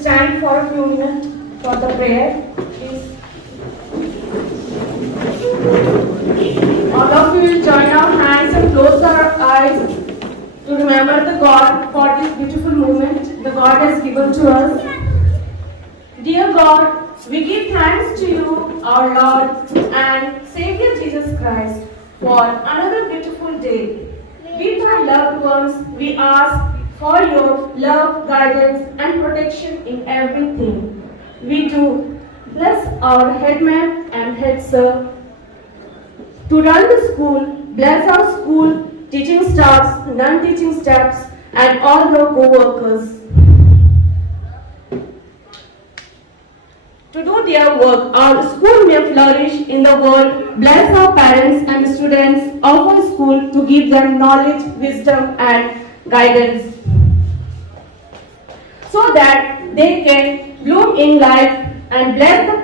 Stand for a few minutes for the prayer, please. All of you will join our hands and close our eyes to remember the God for this beautiful moment the God has given to us. Dear God, we give thanks to you, our Lord and Savior Jesus Christ, for another beautiful day. With our loved ones, we ask for your love, guidance and protection in everything we do. Bless our headman and head sir to run the school. Bless our school teaching staffs, non-teaching staffs and all the co-workers to do their work. Our school may flourish in the world. Bless our parents and students of our school to give them knowledge, wisdom and guidance, so that they can bloom in life. And bless the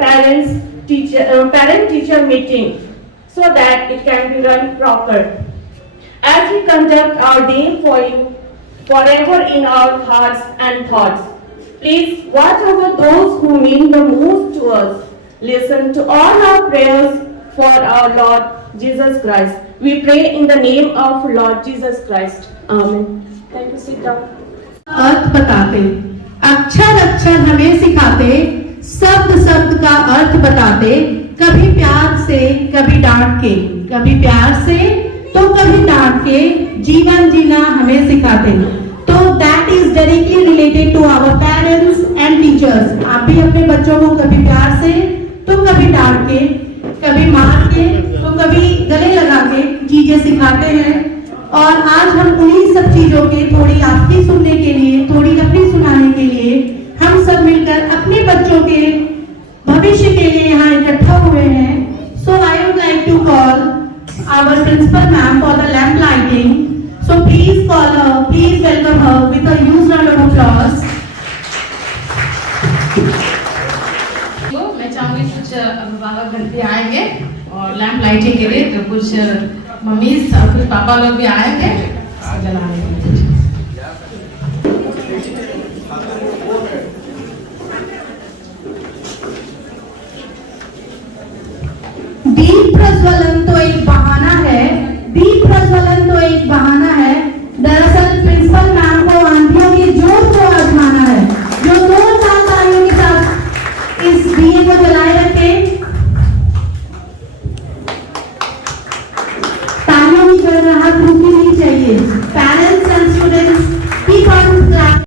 parent-teacher meeting so that it can be run proper. As we conduct our day for you, forever in our hearts and thoughts, please watch over those who mean the most to us. Listen to all our prayers for our Lord Jesus Christ. We pray in the name of Lord Jesus Christ. Amen. Thank you, sit down. अर्थ बताते, अक्षर अक्षर हमें सिखाते, शब्द शब्द का अर्थ बताते, कभी प्यार से कभी डांट के, कभी प्यार से तो कभी डांट के जीवन जीना हमें सिखाते। तो that is directly related to our parents and teachers. आप भी अपने बच्चों को कभी प्यार से तो कभी डांट के, कभी मार के तो कभी गले लगा के चीजें सिखाते हैं। और आज हम उन्हीं सब चीजों के थोड़ी आपकी सुनने के लिए, थोड़ी अपनी सुनाने के लिए हम सब मिलकर अपने बच्चों के भविष्य के लिए यहाँ इकट्ठा हुए हैं। So I would like to call our principal ma'am for the lamp lighting. So please call her, please welcome her with a huge round of applause. तो मैं चाहूंगी कुछ अभिभावक घर पे आएंगे और लैंप लाइटिंग के लिए, तो कुछ मम्मीज और कुछ पापा लोग भी आएंगे जलाने के लिए। दीप प्रज्वलन तो एक बहाना है, दीप प्रज्वलन तो एक बहाना है। दरअसल प्रिंसिपल मैम को आंधियों की जोर को आजमाना है, जो 2 साल तालियों के साथ इस दिए को जलाए रखे। तालियों की गड़गड़ाहट रुकनी नहीं चाहिए। Parents and students keep on clapping.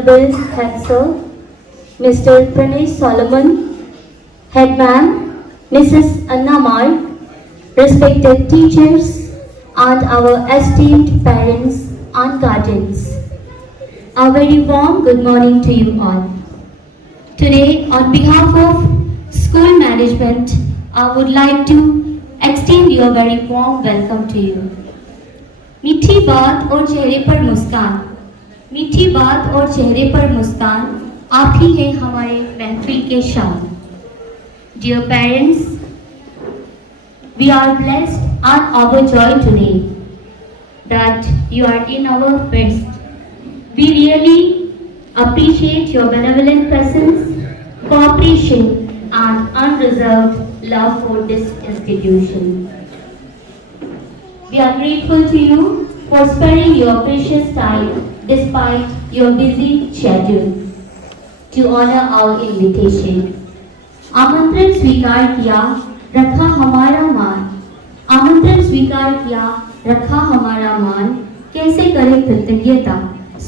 Honorable Head Sir, Mr. Pranay Solomon, Head Ma'am, Mrs. Anna Mai, respected teachers, and our esteemed parents and guardians. A very warm good morning to you all. Today, on behalf of school management, I would like to extend you a very warm welcome to you. मीठी बात और चेहरे पर मुस्कान, मीठी बात और चेहरे पर मुस्कान, आप ही हैं हमारे महफिल के शान. Dear parents, we are blessed and overjoyed today that you are in our midst. We really appreciate your benevolent presence, cooperation, and unreserved love for this institution. We are grateful to you for sparing your precious time despite your busy schedule to honor our invitation. आमंत्रण स्वीकार किया, रखा हमारा मान. आमंत्रण स्वीकार किया, रखा हमारा मान. कैसे करें कृतज्ञता,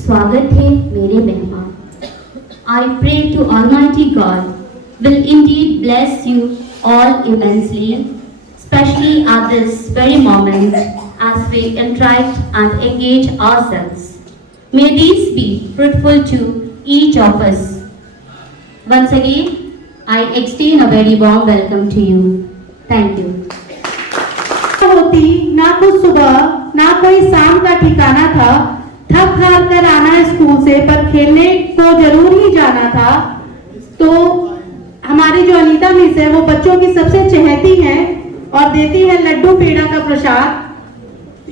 स्वागत है मेरे मेहमान. I pray to Almighty God will indeed bless you all immensely, especially at this very moment as we interact and engage ourselves. May these be fruitful to each of us. Once again, I extend a very warm welcome to you. Thank you. होती ना कुछ सुबह ना कोई शाम का ठिकाना था, थक हार कर आना स्कूल से, पर खेलने को जरूर ही जाना था. तो हमारी जो अनीता मिस है वो बच्चों की सबसे चहेती हैं और देती है लड्डू पेड़ा का प्रसाद.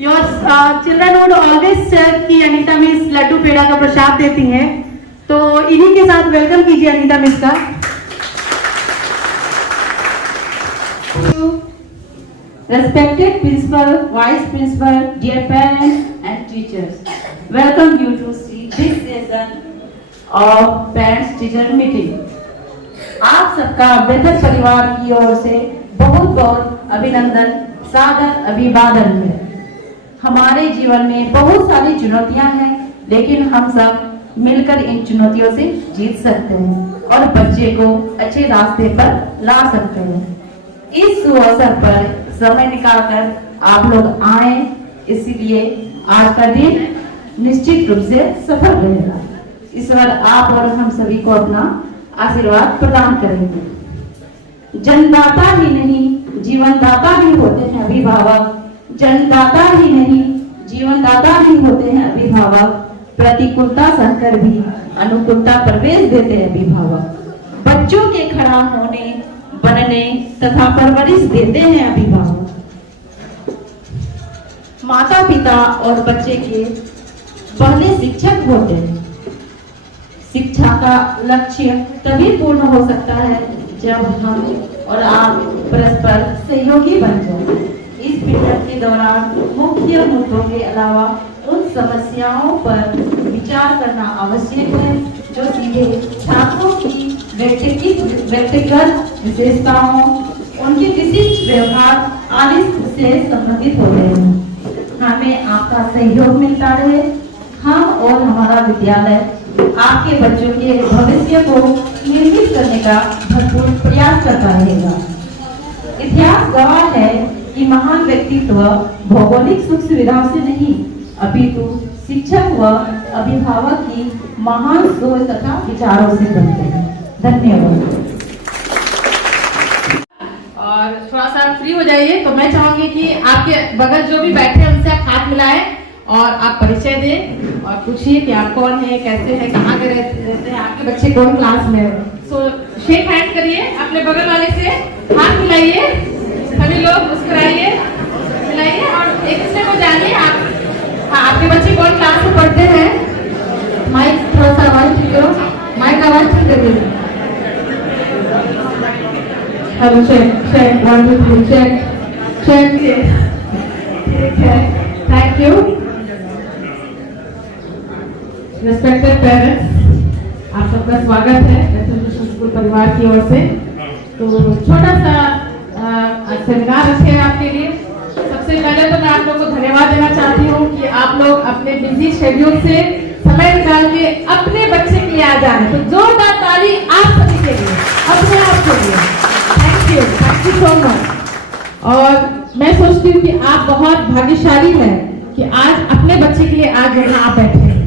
योर चिल्ड्रन वुड ऑलवेज सर्व कि अनीता मिस लड्डू पेड़ा का प्रसाद देती हैं. तो इन्हीं के साथ वेलकम कीजिए अनीता मिस का. Respected principal, vice principal, dear parents and teachers, welcome you to see this session of parents teacher meeting. आप सबका बेहतर परिवार की ओर से बहुत बहुत अभिनंदन, सादर अभिवादन है. हमारे जीवन में बहुत सारी चुनौतियां हैं, लेकिन हम सब मिलकर इन चुनौतियों से जीत सकते हैं और बच्चे को अच्छे रास्ते पर ला सकते हैं. इस अवसर पर समय निकालकर आप लोग आए, इसलिए आज का दिन निश्चित रूप से सफल रहेगा. ईश्वर आप और हम सभी को अपना आशीर्वाद प्रदान करेंगे. जन्मदाता ही नहीं जीवनदाता भी होते हैं अभिभावक. जन्मदाता ही नहीं जीवनदाता भी होते हैं अभिभावक. प्रतिकूलता सहकर भी अनुकूलता प्रवेश देते हैं अभिभावक. बच्चों के खड़ा होने, बनने तथा परवरिश देते हैं अभिभावक. माता पिता और बच्चे के पहले शिक्षक होते हैं. शिक्षा का लक्ष्य तभी पूर्ण हो सकता है जब हम और आप परस्पर सहयोगी बन जाएं. इस पीरियड के दौरान मुख्य मुद्दों के अलावा उन समस्याओं पर विचार करना आवश्यक है जो सीधे छात्रों की व्यक्तिगत विशेषताओं, उनके विशिष्ट व्यवहार आदि से संबंधित होते हैं. हमें आपका सहयोग मिलता रहे. हम और हमारा विद्यालय आपके बच्चों के भविष्य को निर्मित करने का भरपूर प्रयास करता रहेगा. इतिहास गवाह है कि महान व्यक्तित्व भौगोलिक सुख सुविधाओं से नहीं, अपितु शिक्षक व अभिभावक की महान सोच तथा विचारों से बनते हैं. धन्यवाद. और थोड़ा सा फ्री हो जाइए. तो मैं चाहूंगी कि आपके बगल जो भी बैठे हैं उनसे आप हाथ मिलाएं और आप परिचय दें और पूछिए कि आप कौन है, कैसे हैं, कहाँ के रहते हैं, आपके बच्चे कौन क्लास में है. सो शेक हैंड करिए, अपने बगल वाले से हाथ मिलाइए, सभी लोग मुस्कुराइए, मिलाइए और एक दूसरे को जानिए. आपके बच्चे कौन क्लास में पढ़ते हैं. माइक थोड़ा सा आवाज ठीक करो, माइक आवाज ठीक करिए. Hello check check 1 2 3 check check. ठीक है, थैंक यू. रिस्पेक्टेड पेरेंट्स, आप सबका स्वागत है नेशनल स्कूल परिवार की ओर से. तो छोटा सा सेमिनार रखे हैं आपके लिए. सबसे पहले तो मैं आप लोगों को धन्यवाद देना चाहती हूँ कि आप लोग अपने बिजी शेड्यूल से समय निकाल के अपने बच्चे के लिए आ जाए, तो जोरदार ताली आप सभी के लिए, अपने आप के लिए। Thank you so much. और मैं सोचती हूँ कि आप बहुत भाग्यशाली हैं कि आज अपने बच्चे के लिए आज यहाँ आप बैठे हैं,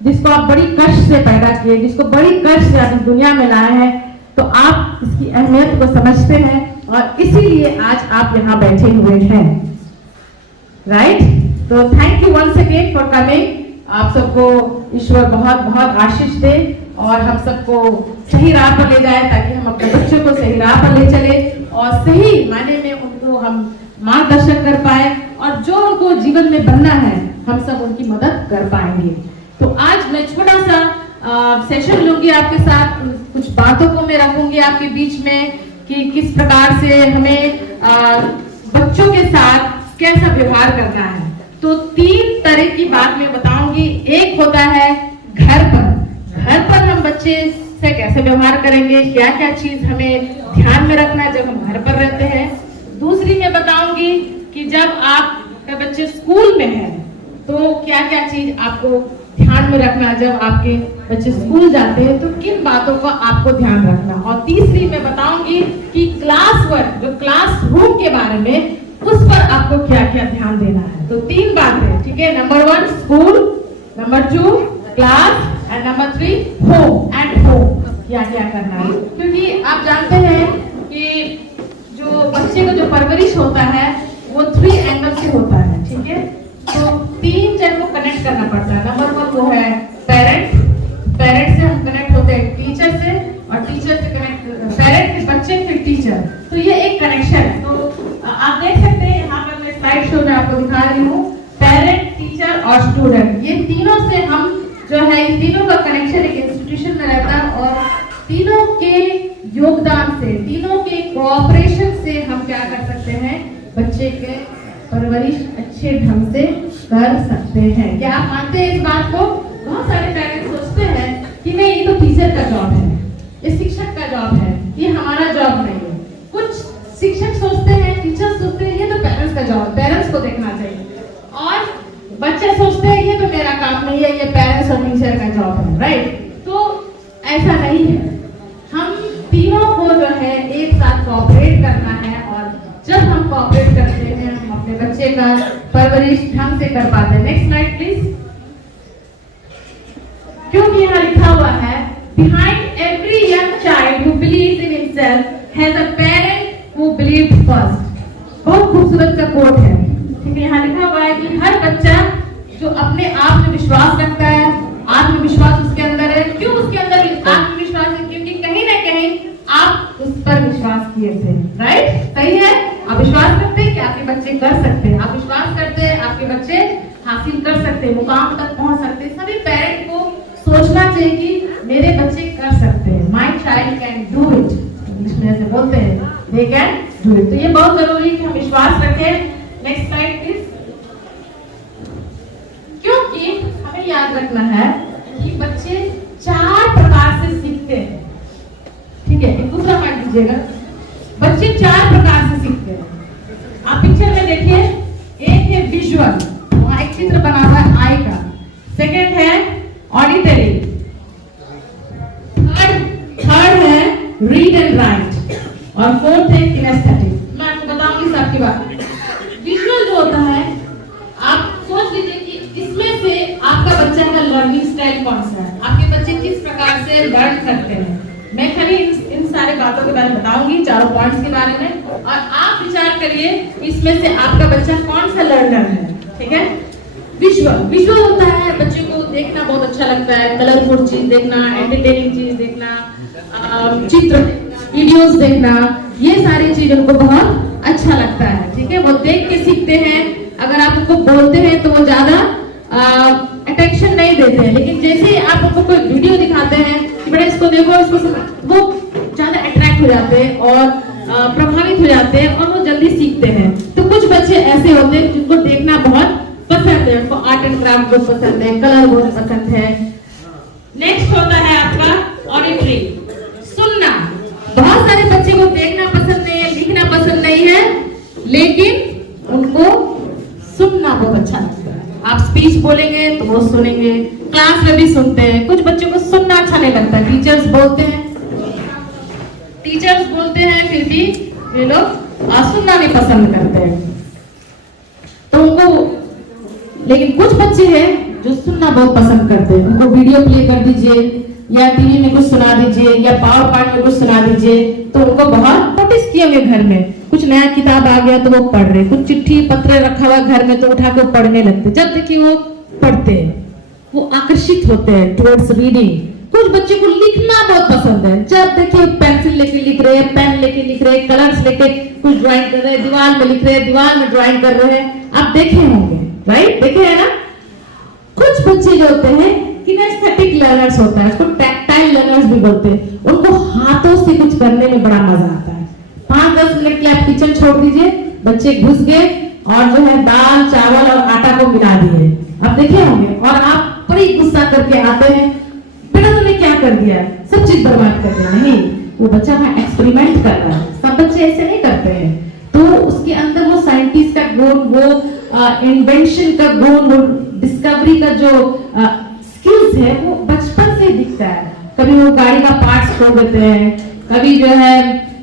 जिसको आप बड़ी कष्ट से पैदा किए, जिसको बड़ी कष्ट से आप इस दुनिया में लाए हैं, तो आप इसकी अहमियत को समझते हैं और इसीलिए आज आप यहाँ बैठे हुए हैं, राइट? तो thank you once again for coming. आप सबको ईश्वर बहुत बहुत आशीष दे और हम सबको सही राह पर ले जाए, ताकि हम अपने बच्चों को सही राह पर ले चले और सही मायने में उनको हम मार्गदर्शन कर पाए, और जो उनको जीवन में बनना है हम सब उनकी मदद कर पाएंगे। तो आज मैं छोटा सा सेशन लूंगी आपके साथ, कुछ बातों को मैं रखूंगी आपके बीच में कि किस प्रकार से हमें बच्चों के साथ कैसा व्यवहार करना है। तो 3 तरह की बात मैं बताऊंगी। एक होता है घर पर हम बच्चे से कैसे व्यवहार करेंगे, क्या क्या चीज हमें ध्यान में रखना है जब हम घर पर रहते हैं। दूसरी मैं बताऊंगी कि जब आपके बच्चे स्कूल में हैं तो क्या क्या चीज आपको ध्यान में रखना, जब आपके बच्चे स्कूल जाते हैं तो किन बातों का आपको ध्यान रखना। और तीसरी मैं बताऊंगी कि क्लास वर्क, जो क्लासरूम के बारे में, उस पर आपको क्या क्या ध्यान देना है। तो 3 बातें, ठीक है? Number 1 school, number 2 class and number 3 home and home, क्या क्या करना है। क्योंकि आप जानते हैं कि जो बच्चे का जो परवरिश होता है वो 3 एंगल से होता है, ठीक है? तो 3 जन को कनेक्ट करना पड़ता है। नंबर 1 वो है पेरेंट से हम कनेक्ट होते हैं टीचर से, और टीचर से कनेक्ट पेरेंट फिर बच्चे फिर टीचर, तो ये एक कनेक्शन है। तो आप देख सकते हैं यहाँ पर मैं स्लाइड शो में आपको दिखा रही हूँ, पेरेंट, टीचर और स्टूडेंट, ये तीनों से हम जो है, इन तीनों का कनेक्शन एक इंस्टीट्यूशन में रहता है, और तीनों के योगदान से, तीनों के कोऑपरेशन से हम क्या कर सकते हैं, बच्चे के परवरिश अच्छे ढंग से कर सकते हैं। क्या आप मानते हैं इस बात को? बहुत सारे पेरेंट्स सोचते हैं कि नहीं, ये तो टीचर का जॉब है, ये शिक्षक का जॉब है, ये हमारा जॉब नहीं है। कुछ शिक्षक सोचते हैं, टीचर सोचते हैं ये तो पेरेंट्स का जॉब, पेरेंट्स को देखना चाहिए, और बच्चे सोचते हैं ये तो मेरा काम नहीं है, ये पेरेंट्स और टीचर का जॉब है, राइट? तो ऐसा नहीं है, हम तीनों को जो है एक साथ कोऑपरेट करना है, और जब हम कोऑपरेट करते हैं हम अपने बच्चे का परवरिश ढंग से कर पाते हैं। Next slide please. क्योंकि यहाँ लिखा हुआ है, behind every young child who believes in himself has a parent who believed first. बहुत खूबसूरत सा कोट है, ठीक है? यहाँ लिखा हुआ है कि हर बच्चा जो अपने आप में विश्वास रखता है, आत्मविश्वास उसके अंदर है। क्यों उसके अंदर आत्मविश्वास है? क्योंकि कहीं ना कहीं आप उस पर विश्वास किए थे, राइट? सही है? आप विश्वास करते हैं कि आपके बच्चे कर सकते हैं, आप विश्वास करते हैं आपके बच्चे हासिल कर सकते हैं, मुकाम तक पहुंच सकते हैं। सभी पेरेंट को सोचना चाहिए कि मेरे बच्चे कर सकते हैं, my child can do it, English में ऐसे बोलते हैं, दे कैन डू इट। तो ये बहुत जरूरी है कि हम विश्वास रखें। Next slide please. क्योंकि हमें याद रखना है कि बच्चे 4 प्रकार से सीखते हैं, ठीक है? एक दूसरा पॉइंट दीजिएगा, बच्चे 4 प्रकार से सीखते हैं। आप पिक्चर में देखिए, एक है विजुअल, वहां एक चित्र बना हुआ है आई का। सेकंड है ऑडिटरी, थर्ड है रीड एंड राइट, और फोर्थ है किनेस्थेटिक। मैं आपको बताऊंगी सबकी बात। विजुअल जो होता है, आप सोच लीजिए कि इसमें से आपका बच्चा का लर्निंग स्टाइल कौन सा है, आपके बच्चे किस प्रकार से लर्न करते हैं। मैं खाली इन सारे बातों के बारे में बताऊंगी, 4 पॉइंट्स के बारे में, और आप विचार करिए इसमें से आपका बच्चा कौन सा लर्नर है, ठीक है? विजुअल होता है, बच्चे को देखना बहुत अच्छा लगता है, कलरफुल चीज देखना, एंटरटेनिंग चीज देखना, चित्र देखना, वीडियोस देखना, ये सारी चीज उनको बहुत अच्छा लगता है, ठीक है? वो देख के सीखते हैं। अगर आप उनको बोलते हैं तो वो ज्यादा अटेंशन नहीं देते हैं, लेकिन जैसे ही आप उनको कोई वीडियो दिखाते हैं कि बेटा इसको देखो, इसको वो ज्यादा अट्रैक्ट हो जाते हैं और प्रभावित हो जाते हैं, और वो जल्दी सीखते हैं। तो कुछ बच्चे ऐसे होते हैं जिनको देखना बहुत पसंद है, उनको आर्ट एंड क्राफ्ट बहुत पसंद है, कलर बहुत पसंद है। नेक्स्ट होता है आपका ऑडिटरी, सुनना। बहुत सारे बच्चे को देखना पसंद नहीं है, लिखना पसंद नहीं है, लेकिन उनको सुनना बहुत अच्छा लगता है। आप स्पीच बोलेंगे तो वो सुनेंगे, क्लास में भी सुनते हैं। कुछ बच्चों को सुनना अच्छा नहीं लगता, टीचर्स बोलते हैं फिर भी वे लोग सुनना नहीं पसंद करते हैं। तो उनको, लेकिन कुछ बच्चे हैं जो सुनना बहुत पसंद करते हैं। उनको वीडियो प्ले कर दीजिए या टीवी में कुछ सुना दीजिए या पावर पॉइंट में कुछ सुना दीजिए तो उनको बहुत नोटिस किए हुए घर में कुछ नया किताब आ गया तो वो पढ़ रहे, कुछ चिट्ठी पत्र रखा हुआ घर में तो उठा के पढ़ने लगते। जब देखिए वो पढ़ते हैं, वो आकर्षित होते हैं टुवर्ड्स रीडिंग। कुछ बच्चे को लिखना बहुत पसंद है, जब देखिए पेंसिल लेके लिख रहे हैं, पेन लेके लिख रहे हैं, कलर्स लेके कुछ ड्राइंग कर रहे हैं, दीवार में लिख रहे हैं, दीवार में ड्राइंग कर रहे हैं। आप देखे होंगे, राइट, देखे है ना। कुछ बच्चे जो होते हैं किनेस्थेटिक लर्नर्स होता है, उसको टैक्टाइल लर्नर्स भी बोलते हैं। उनको हाथों से कुछ करने में बड़ा मजा आता है। 5-10 मिनट के लिए आप किचन छोड़ दीजिए, बच्चे घुस गए और जो है दाल चावल और आटा को मिला दिए, आप देखे होंगे। और आप बड़ी गुस्सा करके आते हैं, बेटा तुमने क्या कर दिया, सब चीज बर्बाद कर दिया। नहीं, वो बच्चा वहां एक्सपेरिमेंट कर रहा है। सब बच्चे ऐसे नहीं करते हैं। तो उसके अंदर वो साइंटिस्ट का गुण, वो इन्वेंशन का गुण, वो डिस्कवरी का जो स्किल्स है वो बचपन से दिखता है। कभी वो गाड़ी का पार्ट्स छोड़ देते हैं, कभी जो है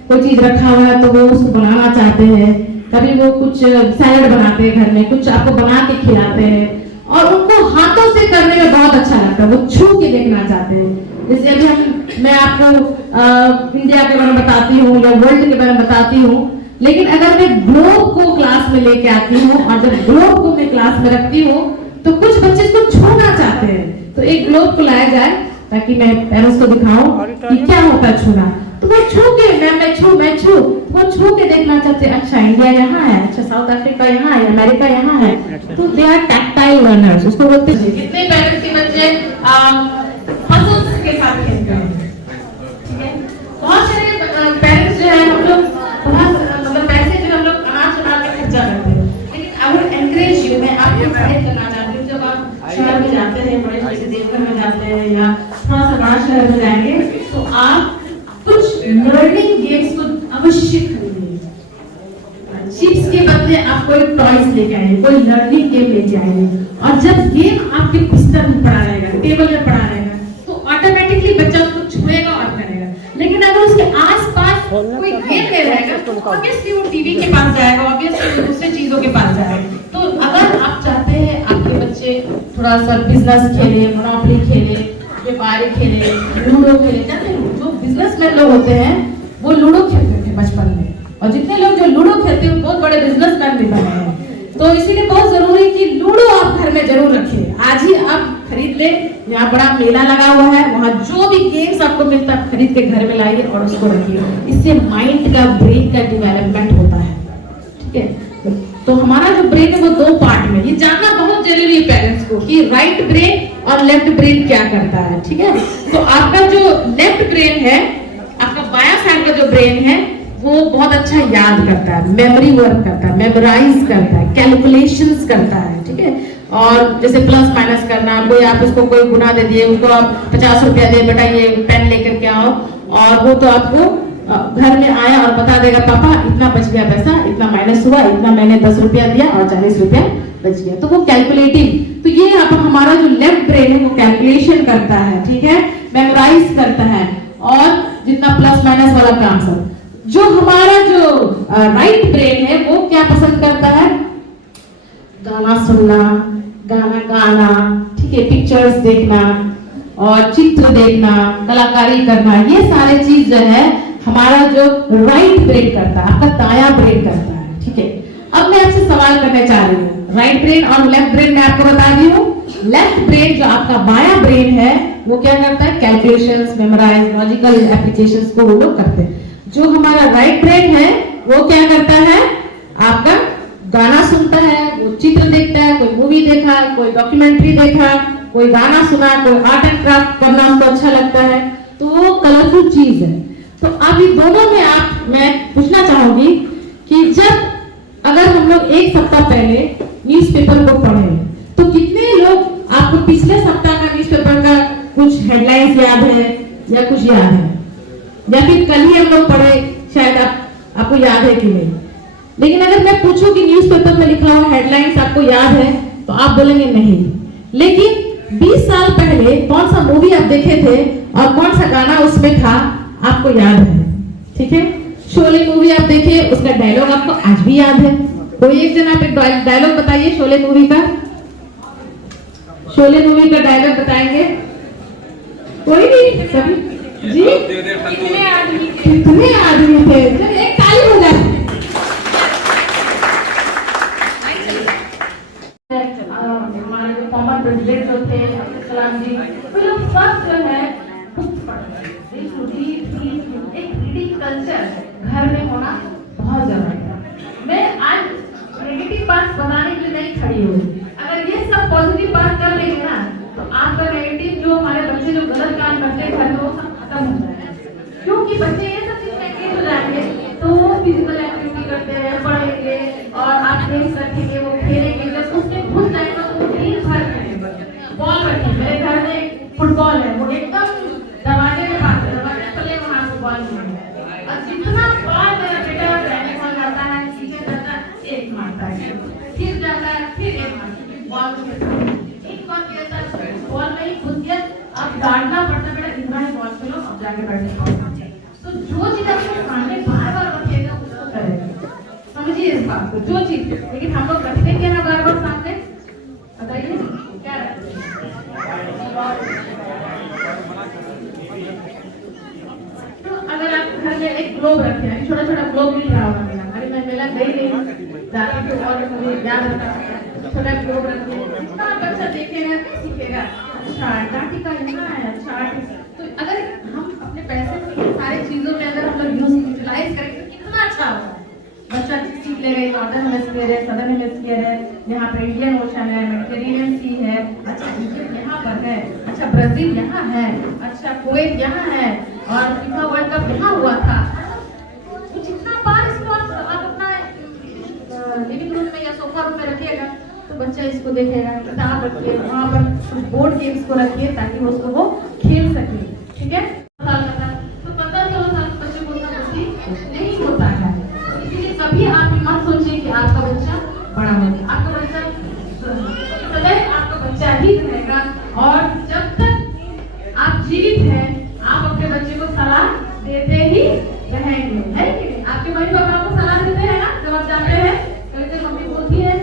कोई चीज रखा हुआ है तो वो उसको बनाना चाहते हैं, कभी वो कुछ सैलड बनाते हैं घर में, कुछ आपको बना के खिलाते हैं और उनको हाथों से करने में बहुत अच्छा लगता है। वो छू के देखना चाहते हैं। जैसे अभी मैं आपको इंडिया के बारे में बताती हूँ या वर्ल्ड के बारे में बताती हूँ, लेकिन अगर मैं ग्लोब को क्लास में लेके आती हूँ और जब ग्लोब को मैं क्लास में रखती हूँ तो कुछ बच्चे इसको छूना चाहते हैं। तो एक ग्लोब को लाया जाए ताकि मैं पेरेंट्स को दिखाऊं कि क्या होता है छूना। तो वो छू के मैं छू वो छू के देखना चाहते हैं। अच्छा इंडिया यहाँ है, अच्छा साउथ अफ्रीका यहाँ है, अमेरिका यहाँ है। तो दे आर टैक्टाइल लर्नर्स, उसको बोलते हैं। कितने पेरेंट्स के बच्चे पजल्स के साथ खेलते हैं, ठीक है। बहुत सारे पेरेंट्स जो है हम लोग बहुत मतलब पैसे जो हम लोग अनाज चुरा के खर्चा करते हैं, लेकिन आई वुड एनकरेज यू, मैं आपको प्रोत्साहित करना चाहती हूँ, जब आप शहर में जाते हैं, बड़े जैसे देवघर में जाते हैं या थोड़ा सा बड़ा शहर में जाएंगे तो आप कुछ लर्निंग गेम्स को अवश्य खरीदिए। चिप्स के बदले आप कोई टॉयज लेके आइए, कोई लर्निंग गेम लेके आइए। और जब गेम आपके बिस्तर में पड़ा रहेगा, टेबल में पड़ा रहेगा, तो ऑटोमेटिकली बच्चा उसको छुएगा और करेगा। लेकिन अगर उसके आसपास कोई गेम नहीं रहेगा तो ऑब्वियसली वो टीवी के पास जाएगा, ऑब्वियसली वो दूसरी चीजों के पास जाएगा। तो अगर आप चाहते हैं आपके बच्चे थोड़ा सा बिजनेस खेले, मोनोपोली खेले, व्यापारी खेले, लूडो खेले, जानते हैं जो बिजनेसमैन लोग होते हैं वो लूडो खेलते थे बचपन में, और जितने लोग जो लूडो खेलते हैं बहुत बड़े बिजनेसमैन भी बने हैं। तो इसीलिए बहुत जरूरी है कि लूडो आप घर में जरूर रखिए। आज ही आप खरीद ले, यहाँ बड़ा मेला लगा हुआ है, वहाँ जो भी गेम्स आपको मिलता है खरीद के घर में लाइए और उसको रखिए। इससे माइंड का, ब्रेन का डेवलपमेंट होता है, ठीक है। तो हमारा जो ब्रेन है वो 2 पार्ट में, ये जानना बहुत जरूरी है पेरेंट्स को कि राइट ब्रेन और लेफ्ट ब्रेन क्या करता है, ठीक है। तो आपका जो लेफ्ट ब्रेन है, आपका बायां साइड का जो ब्रेन है वो बहुत अच्छा याद करता है, मेमोरी वर्क करता है, मेमोराइज करता है, कैलकुलेशंस करता है, ठीक है। और जैसे प्लस माइनस करना, कोई आप उसको कोई गुना दे दिए, उनको आप 50 रुपया दे, बेटा ये पेन लेकर के आओ, और वो तो आपको घर में आया और बता देगा पापा इतना बच गया पैसा, इतना माइनस हुआ, इतना मैंने 10 रुपया दिया और 40 रुपया बच गया। तो वो कैलकुलेटिंग, तो ये हमारा जो लेफ्ट ब्रेन है वो कैलकुलेशन करता है, ठीक है, मेमोराइज करता है और जितना प्लस माइनस वाला काम सब। जो हमारा जो राइट ब्रेन है वो क्या पसंद करता है, गाना सुनना, गाना गाना, ठीक है, पिक्चर्स देखना और चित्र देखना, कलाकारी करना, ये सारे चीज जो है हमारा जो राइट ब्रेन करता है, आपका दायां ब्रेन करता है, ठीक है। अब मैं आपसे सवाल करने चाह रही हूँ, राइट ब्रेन और लेफ्ट ब्रेन मैं आपको बता दी हूँ। लेफ्ट ब्रेन जो आपका बायां ब्रेन है वो क्या करता है, कैलकुलेशंस, मेमोराइज, लॉजिकल एप्लीकेशंस को वो लोग करते हैं। जो हमारा राइट ब्रेन है वो क्या करता है, आपका गाना सुनता है, वो चित्र देखता है, कोई मूवी देखा, कोई डॉक्यूमेंट्री देखा, कोई गाना सुना, कोई आर्ट एंड क्राफ्ट करना उसको अच्छा लगता है, तो वो कलरफुल चीज है। तो अब ये दोनों में मैं पूछना चाहूंगी कि जब अगर हम लोग एक सप्ताह पहले न्यूज़पेपर को पढ़े तो कितने लोग आपको पिछले सप्ताह का न्यूज़पेपर का कुछ हेडलाइंस याद है या कुछ याद है, या फिर कल ही हम लोग पढ़े, शायद आपको याद है कि नहीं। लेकिन अगर मैं पूछूं कि न्यूज़पेपर में लिखा हुआ हेडलाइंस आपको याद है तो आप बोलेंगे नहीं। लेकिन 20 साल पहले कौन सा मूवी आप देखे थे और कौन सा गाना उसमें था आपको याद है? ठीक है, शोले मूवी आप देखिए, उसका डायलॉग आपको आज भी याद है। कोई एक जना पे डायलॉग बताइए शोले मूवी का। शोले मूवी का डायलॉग बताएंगे? कोई नहीं, सभी जी। कितने आदमी थे? चलिए एक ताली हो जाए। हमारे जो फॉर्मर प्रेसिडेंट जो थे अब्दुल कलाम जी, वो लोग सब जो है बुक्स पढ़ते थे। एक रीडिंग कल्चर घर में होना बहुत जरूरी है। मैं आज नेगेटिव बात बताने के लिए नहीं खड़ी हूँ। अगर ये सब पॉजिटिव बात कर लेंगे ना तो आपका नेगेटिव जो हमारे बच्चे जो गलत काम करते हैं घर में वो सब खत्म हो जाएगा। क्योंकि बच्चे ये सब चीज में एंगेज हो जाएंगे तो वो फिजिकल एक्टिविटी करते हैं, पढ़ेंगे और आप गेम्स रखेंगे, वो खेलेंगे। जब उसमें घुस जाएगा तो वो दिन भर खेलेंगे। बॉल रखिए, मेरे घर में फुटबॉल है, वो एकदम दरवाजे में बात है, दरवाजे चले वहाँ फुटबॉल खेलेंगे। और जितना बार मेरा बेटा रहने को जाता है, पीछे जाता है, एक मारता है, फिर जाता है, फिर एक मारता है, बॉल को एक बार कहता है बॉल में ही घुस गया, अब डांटना पड़ता बेटा इतना ही बॉल खेलो, अब जाके बैठे। तो जो चीज आपके सामने बार बार रखिएगा उसको करेंगे, समझिए इस बात को। जो चीज, लेकिन हम लोग रखते क्या ना बार बार सामने, बताइए क्या रखते हैं? तो अगर आप घर में एक ग्लोब रखे हैं, छोटा छोटा ग्लोब मिल रहा होगा मेरा, अरे मैं मेला गई नहीं जाती तो और मुझे याद रहता है, छोटा ग्लोब रखिए, बच्चा देखेगा नहीं सीखेगा। अच्छा टाटी का यहाँ है, अच्छा। तो अगर हम अपने पैसे में सारी चीजों में अगर हम लोग यूटिलाइज करेंगे तो कितना अच्छा होगा। बच्चा सीख लेगा नॉर्दर्न हेमिस्फीयर है, सदर्न हेमिस्फीयर है, यहाँ पे इंडियन ओशन है, मेडिटेरेनियन सी है, अच्छा इजिप्ट यहाँ पर है, अच्छा ब्राजील यहाँ है, अच्छा कुवैत यहाँ है और फीफा वर्ल्ड कप यहाँ हुआ था। तो जितना बार इसको आप अपना लिविंग रूम में या सोफा रूम में रखिएगा तो बच्चा इसको देखेगा। किताब रखिए, वहाँ पर बोर्ड गेम्स को रखिए ताकि उसको वो खेल सके। ठीक है, तो 15-16 साल के बच्चे को उतना बुद्धि नहीं होता है, इसलिए कभी आप मत सोचिए कि आपका बच्चा बड़ा होगा। आपका बच्चा सदैव आपका बच्चा ही रहेगा और जब तक आप जीवित हैं आप अपने बच्चे को सलाह देते ही रहेंगे, है कि नहीं? आपके मम्मी पापा आपको सलाह देते हैं ना जब आप जाते हैं, तो मम्मी बोलती है,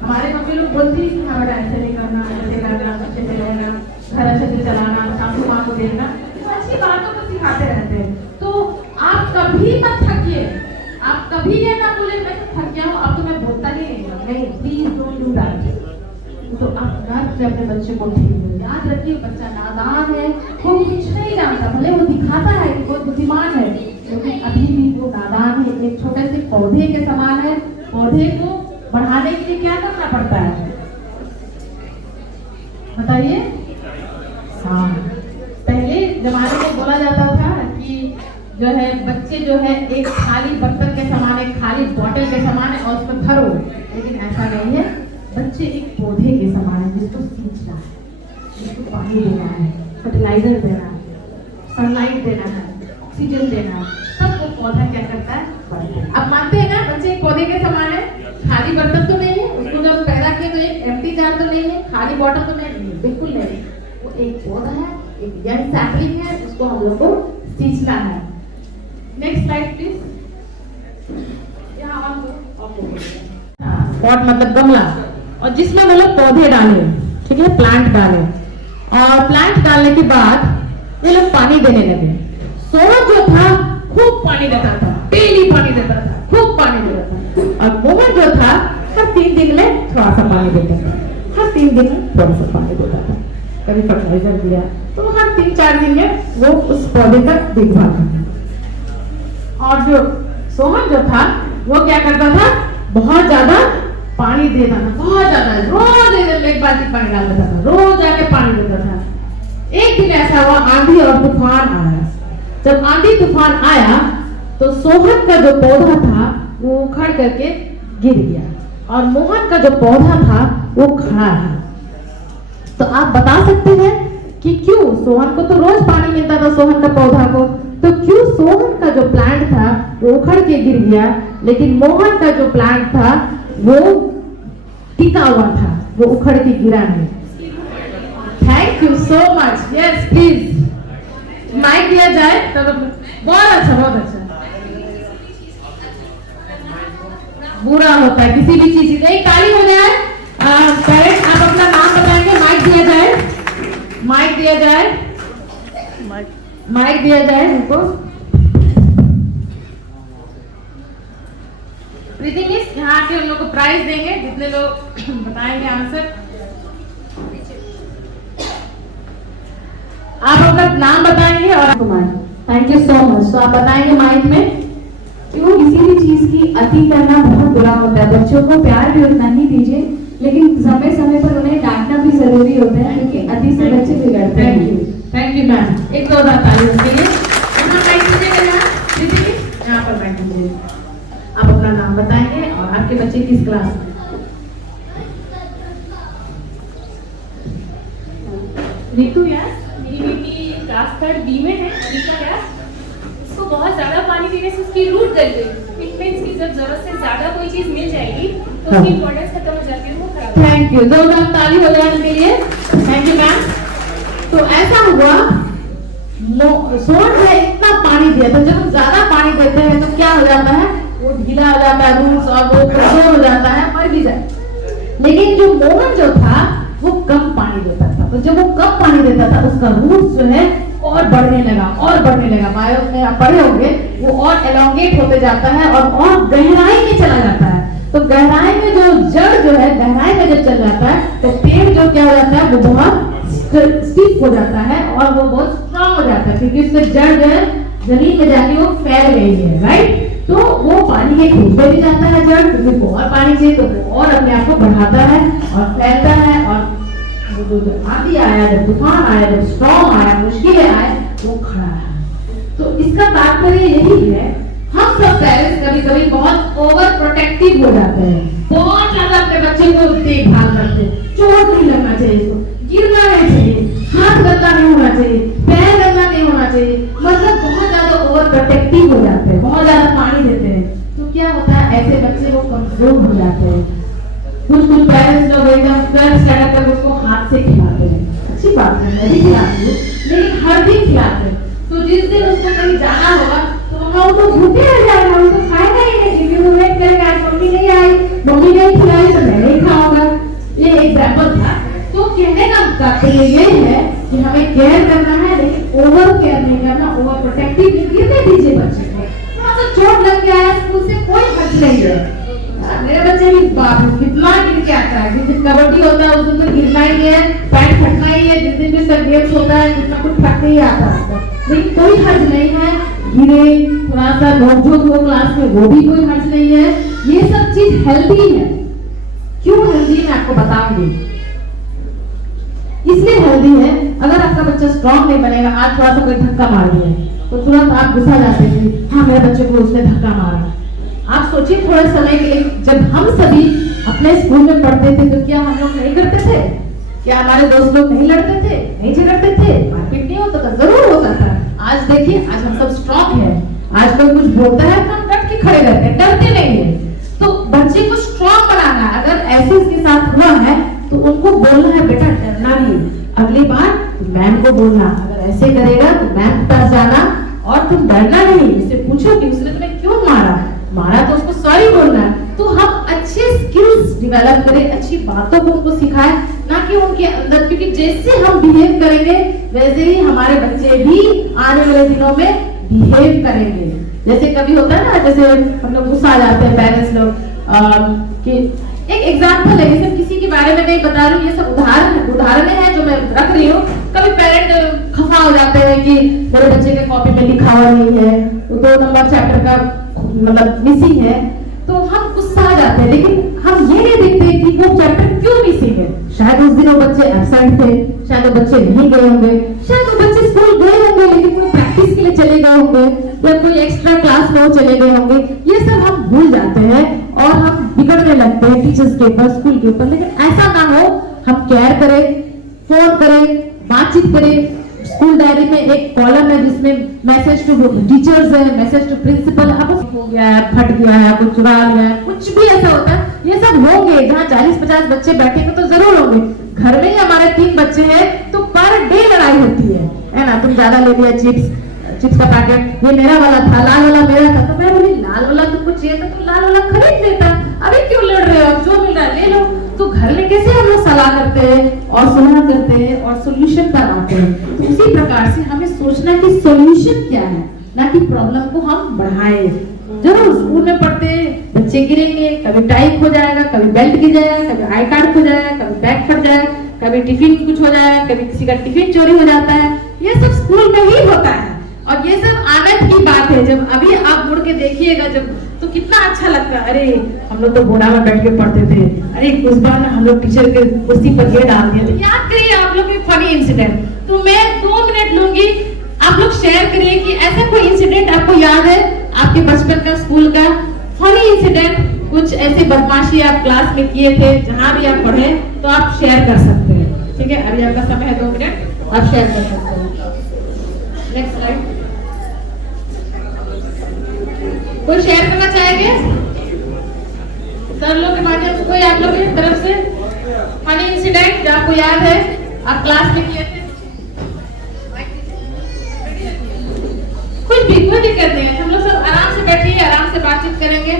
हमारे मम्मी लोग बोलती है कि हाँ बेटा ऐसे नहीं करना, ऐसे करना, अच्छे से रहना, घर अच्छे से चलाना, सासू माँ को देखना, अच्छी बातों को सिखाते रहते हैं। तो आप कभी मत थकिए, आप कभी ये ना बोले मैं थक गया हूँ अब तो मैं बोलता नहीं, प्लीज डोंट डू दैट। तो आप घर अपने बच्चे को ठीक याद रखिए, बच्चा नादान है, वो कुछ नहीं जानता, भले वो दिखाता है कि बहुत बुद्धिमान है लेकिन अभी भी वो नादान है। एक छोटे से पौधे के समान है, पौधे को बढ़ाने के लिए क्या करना पड़ता है बताइए? हाँ, पहले जमाने में बोला जाता था कि जो है बच्चे जो है एक खाली बर्तन के समान, एक खाली बॉटल के समान है और उसमें भरो, लेकिन ऐसा नहीं है। बच्चे एक पौधे के समान है जिसको सींचना है, जिसको पानी देना है, फर्टिलाइजर देना है, सनलाइट देना है, ऑक्सीजन देना है, सब वो पौधा क्या करता है? अब मानते हैं ना बच्चे एक पौधे के समान है, खाली बर्तन तो नहीं है, उसको जब पैदा किया तो एक एम्प्टी जार तो नहीं है, खाली बॉटल तो नहीं, बिल्कुल नहीं। वो एक पौधा है, एक यंग सैपलिंग है, उसको हम लोग को सींचना है। Next slide please. पॉट मतलब गमला, और जिसमें हम लोग पौधे डाले, ठीक है, प्लांट डाले, और प्लांट डालने के बाद ये लोग पानी देने लगे। सोहन जो था खूब पानी देता था, डेली पानी देता था, खूब पानी देता था, और मोहन जो था हर 3 दिन में थोड़ा सा पानी देता था, हर 3 दिन में थोड़ा सा पानी देता था, कभी फर्टिलाइजर दिया तो हर 3-4 दिन में वो उस पौधे का देखभाल करता। और जो सोहन जो था वो क्या करता था? बहुत ज्यादा पानी देता था, बहुत ज्यादा, रोज एक बाल्टी पानी डाल देता था, रोज जाके पानी देता था। एक दिन ऐसा हुआ, आंधी और तूफान आया। जब आंधी तूफान आया तो सोहन का जो पौधा था वो उखड़ करके गिर गया और मोहन का जो पौधा था वो खड़ा रहा। तो आप बता सकते हैं कि क्यों? सोहन को तो रोज पानी मिलता था, सोहन का पौधा को, तो क्यों सोहन का जो प्लांट था वो उखड़ के गिर गया, लेकिन मोहन का जो प्लांट था वो टिका हुआ था, वो उखड़ के गिरा नहीं? Thank you so much. Yes please mic दिया जाए तब। बहुत अच्छा, बहुत अच्छा। बुरा होता है किसी भी चीज की। एक ताली हो जाए। पेरेंट्स आप अपना नाम बताएंगे, माइक दिया जाए, माइक दिया जाए, माइक दिया जाए उनको। प्रीति मिस यहाँ आके उन लोग को प्राइज देंगे जितने लोग बताएंगे आंसर। आप अपना नाम बताएंगे और थैंक यू सो मच। तो आप बताएंगे माइक में। क्यों किसी भी चीज की अति करना बहुत बुरा होता है। बच्चों को प्यार भी उतना ही दीजिए, लेकिन समय समय पर उन्हें डांटना भी जरूरी होता है, क्योंकि अति से बच्चे बिगड़ते हैं। Thank you ma'am. एक दो ताली उनके लिए। यहाँ माइक दीजिएगा, यहाँ पर माइक दीजिए। आप अपना नाम बताएंगे और आपके बच्चे किस क्लास में। ऋतु व्यास, मेरी बेटी क्लास 3 बी में है। ऋतु व्यास, उसको बहुत ज्यादा पानी पीने से उसकी रूट गल गई। इट मींस कि जब जरूरत से ज्यादा कोई चीज मिल जाएगी तो उसकी इम्पोर्टेंस खत्म हो जाती है, वो खराब हो जाती है। Thank you. दो ताली हो जाए उनके लिए। Thank you ma'am. तो ऐसा हुआ, सोच है इतना पानी दिया, तो जब हम ज्यादा पानी देते हैं तो क्या हो जाता है, वो ढीला हो जाता है रूट्स और वो कमजोर हो जाता है, मर भी जाए। लेकिन जो मोहन जो था वो कम पानी देता था, तो जब वो कम पानी देता था उसका रूट जो है और बढ़ने लगा और बढ़ने लगा। बायो में आप पढ़े होंगे, वो और एलोंगेट होते जाता है और गहराई में चला जाता है। तो गहराई में जो जड़ जो है, गहराई में जब चल जाता है तो पेड़ जो क्या हो जाता है, वो बहुत स्टिफ हो जाता है और वो बहुत स्ट्रांग हो जाता है, क्योंकि उसके जड़ जो है जमीन में जाके वो फैल गई है, राइट। तो वो पानी के खींचते भी जाता है जड़, क्योंकि वो और पानी चाहिए तो वो और अपने आप को बढ़ाता है और फैलता है। और आंधी आया, जब तूफान आया, जब स्टॉर्म आया, मुश्किलें आए, वो खड़ा है। तो इसका तात्पर्य यही है, हम सब पेरेंट्स कभी कभी बहुत ओवर प्रोटेक्टिव हो जाते हैं, बहुत ज्यादा अपने बच्चे को देखभाल करते हैं। चोट नहीं लगना चाहिए, इसको गिरना नहीं चाहिए, हाथ गंदा नहीं होना चाहिए, पैर गंदा नहीं होना चाहिए, मतलब बहुत ज्यादा ओवर प्रोटेक्टिव हो जाते हैं, बहुत ज्यादा पानी देते हैं। तो क्या होता है, ऐसे बच्चे वो कमजोर हो जाते हैं। कुछ पेरेंट्स लोग एकदम ट्वेल्थ स्टैंडर्ड तक उसको हाथ से खिलाते हैं। अच्छी बात है, मैं भी खिलाती हूँ, लेकिन हर दिन खिलाते हैं। तो जिस दिन उसको कहीं जाना होगा तो हम तो भूखे रह जाएगा, हम तो खाएगा ही नहीं, क्योंकि वो वेट करेगा आज मम्मी नहीं आई, मम्मी नहीं खिलाई तो मैं नहीं खाऊंगा। ये एग्जाम्पल था। तो कहने का तात्पर्य ये है कि हमें केयर करना है, लेकिन ओवर केयर नहीं करना, ओवर प्रोटेक्टिव गिरने दीजिए बच्चे को। थोड़ा सा चोट लग गया है, स्कूल से कोई हर्ज नहीं है। मेरे बच्चे भी बाप कितना गिर के आता है। जिस दिन कबड्डी होता है उस दिन तो गिरना ही है, पैर फटना ही है। जिस दिन भी सब गेम्स होता है कुछ ना कुछ फटते ही आता है, लेकिन कोई हर्ज नहीं है। गिरे, थोड़ा सा नोकझोंक हो क्लास में, वो भी कोई हर्ज नहीं है। ये सब चीज हेल्दी है। क्यों हेल्दी, मैं आपको बताऊंगी। इसलिए हेल्दी है, अगर आपका बच्चा स्ट्रॉन्ग नहीं बनेगा, आज थोड़ा सा कोई धक्का मार दिया तो तुरंत आप गुस्सा जाते हैं, हाँ मेरे बच्चे को उसने धक्का मारा। आप सोचिए थोड़े समय के लिए, जब हम सभी अपने स्कूल में पढ़ते थे तो क्या हम लोग नहीं करते थे? क्या हमारे दोस्त लोग नहीं लड़ते थे, नहीं झगड़ते थे, मारपीट नहीं होता था? जरूर होता था। आज देखिए, आज हम सब स्ट्रॉन्ग है। आज कोई कुछ बोलता है तो हम डट के खड़े रहते हैं, डरते नहीं है। तो बच्चे को स्ट्रॉन्ग बनाना है। अगर ऐसे उसके साथ हुआ है तो उनको बोलना है, बेटा डरना नहीं, अगली बार मैम को बोलना, अगर ऐसे करेगा तो मैम के पास जाना और तुम डरना नहीं। उससे पूछो कि उसने तुम्हें क्यों मारा तो उसको सॉरी बोलना है। तो हम अच्छे स्किल्स डेवलप करें, अच्छी बातों को उनको सिखाएं, ना कि उनके अंदर, क्योंकि जैसे हम बिहेव करेंगे वैसे ही हमारे बच्चे भी आने वाले दिनों में बिहेव करेंगे। जैसे कभी होता है ना, जैसे हम लोग गुस्सा आ जाते हैं पेरेंट्स लोग कि एक एग्जाम्पल है, ये सब किसी के बारे में नहीं बता रही हूँ, ये सब उदाहरण है जो मैं रख रही हूँ। कभी पेरेंट खफा हो जाते हैं कि मेरे बच्चे के कॉपी में लिखा हुआ नहीं है, 2 नंबर चैप्टर का मतलब मिसिंग है, तो हम गुस्सा आ जाते हैं। लेकिन हम ये नहीं देखते कि वो चैप्टर क्यों मिसिंग है। शायद उस दिन वो बच्चे एब्सेंट थे, शायद वो बच्चे नहीं गए होंगे, शायद वो बच्चे स्कूल गए होंगे लेकिन कोई प्रैक्टिस के लिए चले गए होंगे या कोई एक्स्ट्रा क्लास में चले गए होंगे। ये सब हम भूल जाते हैं और हम बिगड़ने लगते हैं टीचर्स के ऊपर, स्कूल के ऊपर। लेकिन ऐसा ना हो, हम केयर करें, फोन करें, बातचीत करें। स्कूल डायरी में एक कॉलम है जिसमें मैसेज टू टीचर्स है, मैसेज टू प्रिंसिपल। अब हो गया है, फट गया है, कुछ चुरा गया है, कुछ भी ऐसा होता है, ये सब होंगे। जहाँ 40-50 बच्चे बैठेंगे तो जरूर होंगे। घर में ही हमारे 3 बच्चे हैं तो पर डे लड़ाई होती है ना। तुम ज्यादा ले लिया चिप्स का पैकेट, ये मेरा वाला था, लाल वाला मेरा था। तो मैं बोली लाल वाला तुमको चाहिए था तो लाल वाला खरीद लेता, अरे क्यों लड़ रहे हो, जो मिल रहा है ले लो। तो घर में कैसे हम लोग सलाह करते हैं और सुलह करते हैं और सोल्यूशन बनाते हैं। तो इसी प्रकार से हमें सोचना कि सोल्यूशन क्या है, ना कि प्रॉब्लम को हम बढ़ाएं। जरूर स्कूल में पढ़ते बच्चे गिरेंगे, कभी टाई खो जाएगा, कभी बेल्ट गिर जाएगा, कभी आई कार्ड खो जाएगा, कभी बैग फट जाएगा, कभी टिफिन कुछ हो जाएगा, कभी किसी का टिफिन चोरी हो जाता है। ये सब स्कूल में ही होता है और ये सब आनंद की बात है। जब अभी आप मुड़ के देखिएगा जब तो कितना अच्छा लगता है। अरे हम लोग तो बोरा में बैठ के पढ़ते थे, अरे उस बार हम लोग टीचर के कुर्सी पर ये डाल दिए। तो याद करिए आप लोग के फनी इंसिडेंट। तो मैं 2 मिनट लूंगी, आप लोग शेयर करिए कि ऐसा कोई इंसिडेंट आपको याद है आपके बचपन का, स्कूल का फनी इंसिडेंट, कुछ ऐसे बदमाशी आप क्लास में किए थे जहां भी आप पढ़े, तो आप शेयर कर सकते हैं। ठीक है, अभी आपका समय है 2 मिनट, आप शेयर कर सकते हैं। Next slide. कोई शेयर करना चाहेंगे सर लोग के माध्यम से, कोई आप लोग की तरफ से फनी इंसिडेंट जो आपको याद है आप क्लास में किए थे? कुछ भी, कोई दिक्कत नहीं है, हम लोग सब आराम से बैठिए, आराम से बातचीत करेंगे,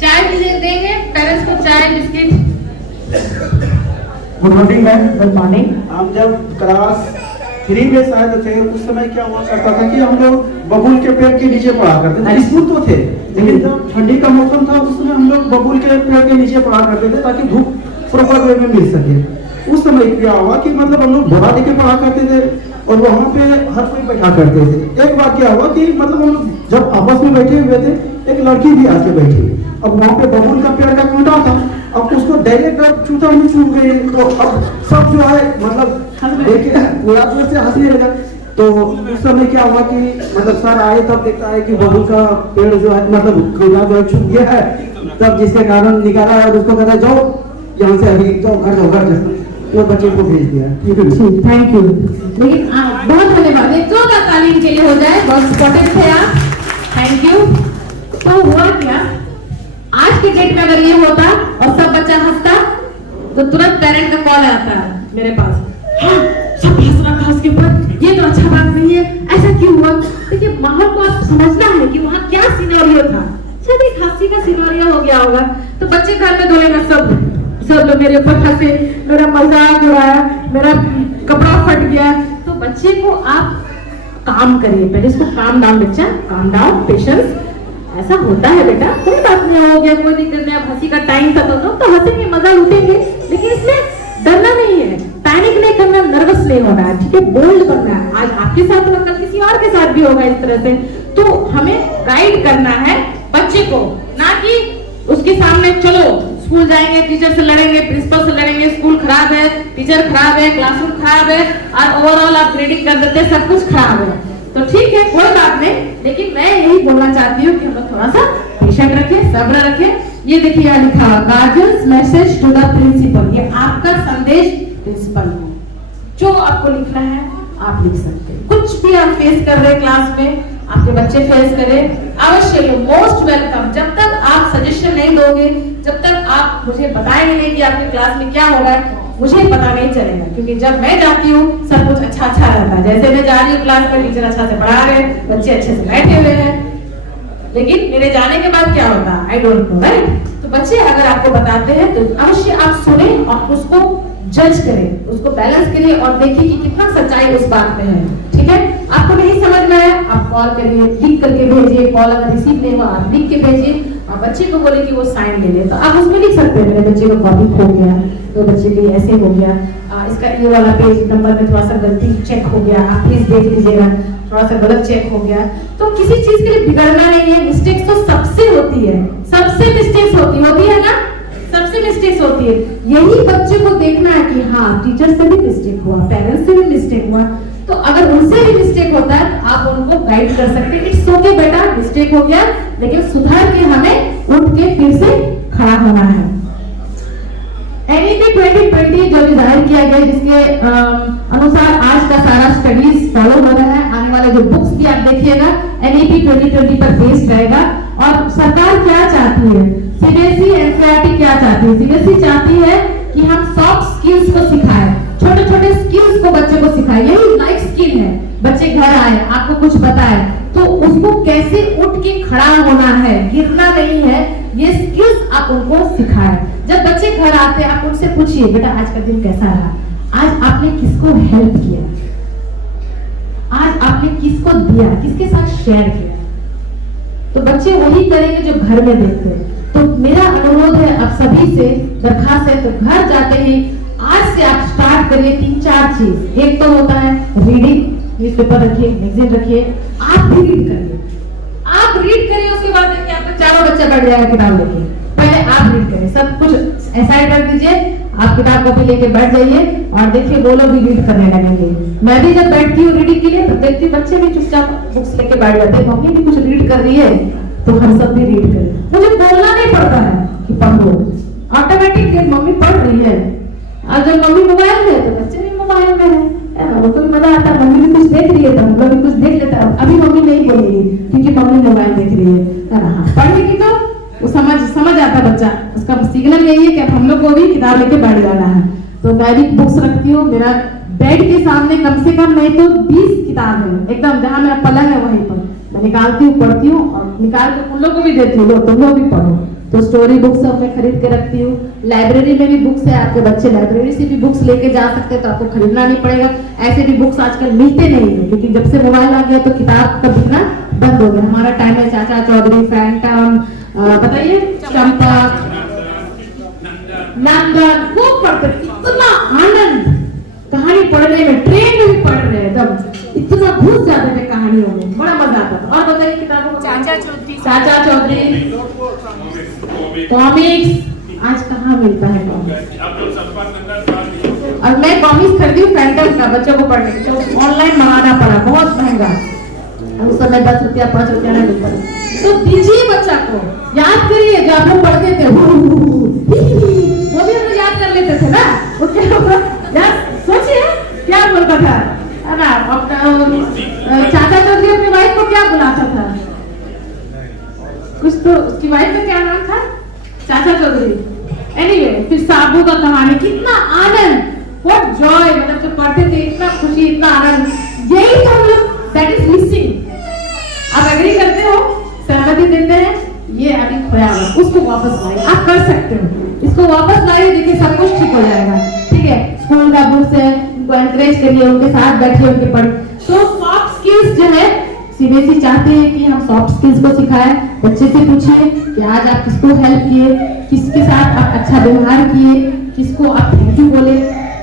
चाय भी देंगे पेरेंट्स को, चाय biscuit. Good morning ma'am. Good morning. हम जब क्लास 3 में शायद थे उस समय क्या हुआ करता था कि हम लोग बबूल के पेड़ के नीचे पढ़ा करते थे। स्कूल तो थे लेकिन जब ठंडी का मौसम था उस समय हम लोग बबूल के पेड़ के नीचे पढ़ा करते थे ताकि धूप प्रॉपर वे में मिल सके। उस समय क्या हुआ कि मतलब हम लोग बोरा लेके पढ़ा करते थे और वहाँ पे हर कोई बैठा करते थे। एक बार क्या हुआ कि मतलब हम लोग जब आपस में बैठे हुए थे, एक लड़की भी आके बैठी। अब वहाँ पे बबूल का पेड़ का कांटा था, अब उसको डायरेक्ट चूता नहीं चूम गई, तो अब सब जो है मतलब देखिए पूरा जोर से हंसने लगा। तो उस समय क्या हुआ कि मतलब सर आए तब देखता है कि बबूल का पेड़ जो है मतलब कांटा जो है चूम गया है, तब जिसके कारण निकाला है और उसको कहता है जाओ यहाँ से अभी जाओ घर जाओ, वो बच्चे को भेज दिया। Thank you. लेकिन बहुत धन्यवाद, एक जोरदार तालीम के लिए हो जाए, बहुत सपोर्टिव थे आप, थैंक यू। तो हुआ क्या, आज के डेट में अगर ये होता और सब बच्चा हंसता तो तुरंत पेरेंट का कॉल आता है मेरे पास, हाँ सब हंस रहा था उसके ऊपर, ये तो अच्छा बात नहीं है, ऐसा क्यों हुआ। देखिए माहौल को आप समझना है कि वहाँ क्या सिनेरियो था, शायद एक हंसी का सिनेरियो हो गया होगा। तो बच्चे घर में बोलेगा सब लोग मेरे ऊपर हंसे, मेरा मजाक उड़ाया, मेरा कपड़ा फट गया। तो बच्चे को आप काम करिए, पहले इसको काम डाउन, बच्चा काम डाउन, पेशेंस, ऐसा होता है बेटा, कोई बात नहीं, हो गया कोई दिक्कत नहीं। अब हंसी का टाइम था तो हंसेंगे, मजा लूटेंगे, लेकिन इसमें डरना नहीं है, पैनिक नहीं करना, नर्वस नहीं होना है, ठीक है, बोल्ड बनना है। आज आपके साथ होगा कल किसी और के साथ भी होगा इस तरह से। तो हमें गाइड करना है बच्चे को, ना कि उसके सामने चलो स्कूल जाएंगे टीचर से लड़ेंगे, प्रिंसिपल से लड़ेंगे, स्कूल खराब है, टीचर खराब है, क्लासरूम खराब है और ओवरऑल आप ग्रेडिंग कर देते हैं, सब कुछ खराब है। तो ठीक है कोई बात नहीं, लेकिन मैं यही बोलना चाहती हूँ कि हम लोग थोड़ा सा पेशेंट रखें, सब्र रखें। ये देखिए यहाँ लिखा हुआ guardians message to the principal, ये आपका संदेश प्रिंसिपल को, जो आपको लिखना है आप लिख सकते हैं। कुछ भी आप फेस कर रहे हैं क्लास में, आपके बच्चे फेस करें, अवश्य मोस्ट वेलकम। जब तक आप सजेशन नहीं दोगे, जब तक आप मुझे बताएंगे नहीं कि आपके क्लास में क्या हो रहा है, मुझे पता नहीं चलेगा। क्योंकि जब मैं जाती हूँ सब कुछ अच्छा रहता है, जैसे मैं जा रही हूँ क्लास में, टीचर अच्छा से पढ़ा रहे हैं, बच्चे अच्छे से बैठे हुए हैं, लेकिन मेरे जाने के बाद क्या होता है आई डोंट नो, राइट। तो बच्चे अगर आपको बताते हैं तो अवश्य आप सुने और उसको जज करें, उसको बैलेंस करिए और देखिए कि कितना सच्चाई उस बात में है, ठीक है। आपको नहीं समझ में आया आप कॉल करिए, लिख करके भेजिए, कॉल अगर रिसीव नहीं हुआ आप लिख के भेजिए, और बच्चे को बोले कि वो साइन ले ले, तो आप उसमें लिख सकते हैं मेरे बच्चे को कॉपी खो गया, तो बच्चे के लिए ऐसे हो गया, इसका ये वाला पेज नंबर में थोड़ा सा गलती चेक हो गया, आप प्लीज देख लीजिएगा, थोड़ा सा गलत चेक हो गया। तो किसी चीज के लिए बिगड़ना नहीं है, मिस्टेक्स तो सबसे होती है, सबसे मिस्टेक्स होती है ना, सबसे मिस्टेक्स होती है। यही बच्चे को देखना है कि हाँ टीचर से भी मिस्टेक हुआ, पेरेंट्स से भी मिस्टेक हुआ, तो अगर उनसे भी मिस्टेक होता है आप उनको गाइड कर सकते हैं, इट्स ओके बेटा मिस्टेक हो गया, लेकिन सुधार के हमें उठ के फिर से खड़ा होना है। NEP 2020 जो भी जाहिर किया गया, जिसके अनुसार आज का सारा स्टडीज फॉलो हो रहा है, आने वाले जो बुक्स भी आप देखिएगा NEP 2020 पर बेस्ड रहेगा। और सरकार क्या चाहती है, CBSE NCERT क्या चाहती है, CBSE चाहती है कि हम सॉफ्ट स्किल्स को सिखाएं, को बच्चे को सिखाए, यही लाइफ स्किल है। बच्चे घर आए, आपको कुछ बताए तो उसको कैसे उठ के खड़ा होना है, गिरना नहीं है, ये स्किल्स आप उनको सिखाए। जब बच्चे घर आते हैं आप उनसे पूछिए, बेटा आज का दिन कैसा रहा, आज आपने किसको हेल्प किया, आज आपने किसको दिया, किसके साथ शेयर किया। तो बच्चे वही करेंगे जो घर में देखते हैं। तो मेरा अनुरोध है आप सभी से, दरखास्त है, तो घर जाते ही आज से आप स्टार्ट करिए 3-4 चीज। एक तो होता है रीडिंग, न्यूज़पेपर रखिए, मैगजीन रखिए, आप भी रीड करिए। आप रीड करिए, उसके बाद देखिए आपका चारों बच्चा बैठ जाएगा किताब लेके। पहले आप रीड करिए, सब कुछ ऐसा कर दीजिए, आप किताब कॉपी लेके बैठ जाइए और देखिए वो लोग भी रीड करने लगेंगे। मैं भी जब बैठती हूँ रीडिंग के लिए तो देखती हूँ बच्चे भी चुपचाप बुक्स लेके बैठ जाते हैं, मम्मी भी कुछ रीड कर रही है तो हम सब भी रीड करें। मुझे बोलना नहीं पड़ता है कि पढ़ो, ऑटोमेटिक मम्मी पढ़ रही है। और जब मम्मी मोबाइल में है तो बच्चे भी मोबाइल में है, उनको भी मजा आता है, मम्मी भी कुछ देख रही है तो हम लोग भी कुछ देख लेता है। अभी मम्मी नहीं बोलेगी क्योंकि मम्मी मोबाइल देख रही है। हाँ, पढ़ेगी तो वो समझ आता है बच्चा, उसका सिग्नल यही है कि हम लोग को भी किताब लेके बैठ जाना है। तो मैं भी बुक्स रखती हूँ, मेरा बेड के सामने कम से कम नहीं तो 20 किताब है, एकदम जहाँ मेरा पलंग है वहीं पर मैं निकालती हूँ, पढ़ती हूँ और निकाल के उन लोग को भी देती हूँ, तुम लोग भी पढ़ो। तो स्टोरी बुक्स सब मैं खरीद के रखती हूँ। लाइब्रेरी में भी बुक्स है, आपके बच्चे लाइब्रेरी से भी बुक्स लेके जा सकते हैं, तो आपको खरीदना नहीं पड़ेगा। ऐसे भी बुक्स आजकल मिलते नहीं है क्योंकि जब से मोबाइल आ गया तो किताब का बिकना बंद हो गया। हमारा टाइम है चाचा चौधरी, फैंटम, बताइए चंपा, नंदन, खूब पढ़ते, इतना आनंद कहानी पढ़ने में, ट्रेन में भी पढ़ रहे हैं, एकदम इतना घुस जाते थे कहानियों में, बड़ा मजा आता था। और बताइए किताबों को, चाचा चौधरी कॉमिक्स आज कहाँ मिलता है कॉमिक्स, और मैं कॉमिक्स खरीदी हूँ फैंटम का बच्चों को पढ़ने के, तो ऑनलाइन मंगाना पड़ा, बहुत महंगा, उस समय 10 रुपया 5 रुपया नहीं मिलता। तो दीजिए बच्चा को, याद करिए जो आप लोग पढ़ते थे वो भी हम लोग याद कर लेते थे ना, वो क्या यार सोचिए क्या बोलता था, है ना। चाचा चौधरी अपनी वाइफ को क्या बुलाता था, कुछ तो उसकी वाइफ का क्या नाम था, चाचा चौधरी। एनीवे, फिर साबू का कहानी, कितना आनंद, व्हाट जॉय, मतलब जब पढ़ते थे इतना खुशी, इतना आनंद, यही तो हम लोग दैट इज मिसिंग। आप एग्री करते हो, सहमति देते हैं, ये अभी खोया हुआ, उसको वापस लाइए, आप कर सकते हो, इसको वापस लाइए, देखिए सब कुछ ठीक हो जाएगा। ठीक है, स्कूल का बुक्स है, उनको एनकरेज करिए, उनके साथ बैठिए, उनके पढ़। तो सॉफ्ट स्किल्स जो है सीबीएसई चाहते हैं कि हम सॉफ्ट स्किल्स को सिखाएं। बच्चे से पूछिए कि आज आप किसको हेल्प किए, किसके साथ आप अच्छा व्यवहार किए, किसको आप थैंक यू बोले।